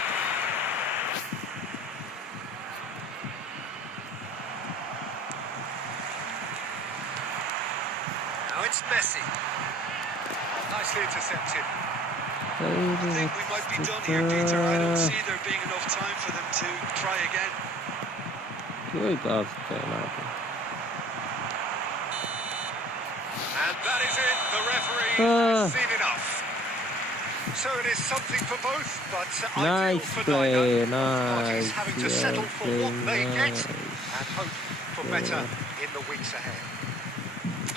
Now it's Messi. Nicely intercepted. I think we might be done here, Peter. I don't see there being enough time for them to try again. Good pass, and that is it. The referee has seen enough. So it is something for both, but ideal Nice for play, neither. Both nice, parties having to settle for what they get nice. and hope for better in the weeks ahead.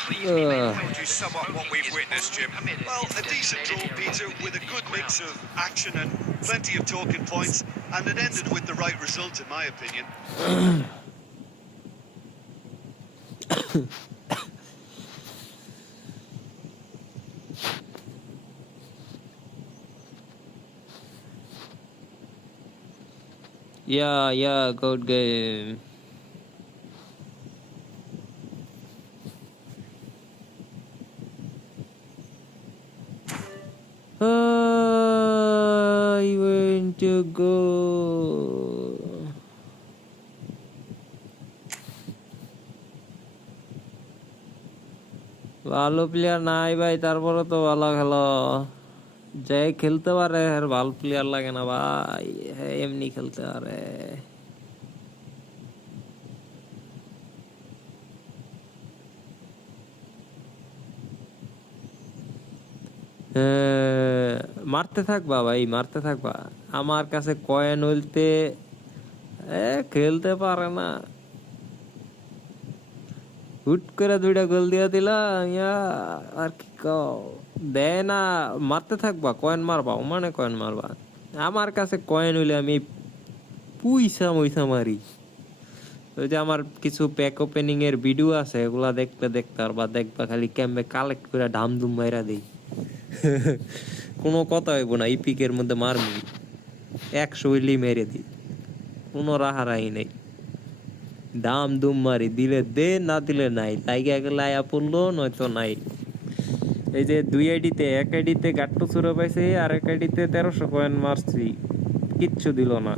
Please be made aware Would you sum up what we've witnessed, Jim? Well, a decent draw, Peter, with a good mix of action and plenty of talking points, and it ended with the right result, in my opinion. Yeah, good game. I want to go. ভালো player নাই ভাই, তারপরে তো ভালো খেলো। যে খেলতে পারে আর ভালো প্লেয়ার লাগে না ভাই, এমনি খেলতে পারে। মারতে থাকবা ভাই, মারতে থাকবা। আমার কাছে কয়েন হইতে খেলতে পারে না, হুট করে 2টা গোল দিয়ে দিলাম। আর কি কও, দেয় না। মারতে থাকবা, কয়েন মারবা, মানে কয়েন মারবা। আমার কাছে কয়েন হইলে আমি পুইসা মুইসা মারি। ওই যে আমার কিছু প্যাক ওপেনিং এর ভিডিও আছে, এগুলা দেখতে আর বা দেখবা খালি ক্যাম্পে কালেক্ট করে ধামধুম মাইরা দেই। কোনো কথা হইব না, ইপিকের মধ্যে মারবি 100 হইলেই মেরে দিই, কোনো রাহারাহি নেই। দাম দুম মারি, দিলে দে, না দিলে নাই। লাইগা গেলে আয়া পড়লো, নয়তো নাই। এই যে 2 আইডিতে, এক আইডিতে গাট্টু চুরো পাইছে, আর এক আইডিতে 1300 কয়েন মারছি, কিচ্ছু দিল না।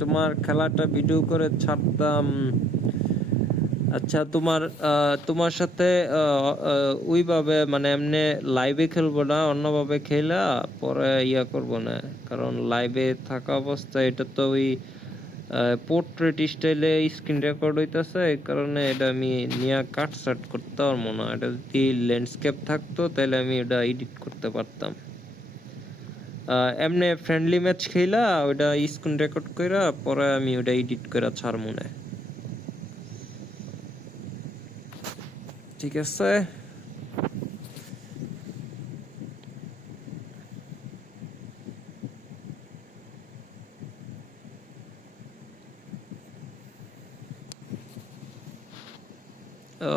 তোমার খেলাটা ভিডিও করে ছাড়তাম। আচ্ছা, তোমার সাথে ওইভাবে মানে এমনি লাইভে খেলবো না, অন্যভাবে খেলা পরে ইয়া করবো না, কারণ লাইভে থাকা অবস্থায় এটা তো ওই পোর্ট্রেট স্টাইলে স্ক্রিন রেকর্ড হইতেছে, এই কারণে এটা আমি নিয়ে কাটসাট করতে পারবো না। এটা যদি ল্যান্ডস্কেপ থাকতো তাহলে আমি এটা এডিট করতে পারতাম। এমনি ফ্রেন্ডলি ম্যাচ খেলা ওইটা স্ক্রিন রেকর্ড কইরা পরে আমি ওটা এডিট করে ছাড়বো না। ঠিক আছে,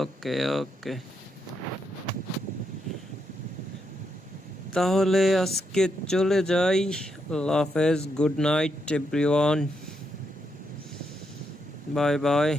ওকে। তাহলে আজকে চলে যাই। আল্লাহ হাফেজ, good night everyone, bye bye.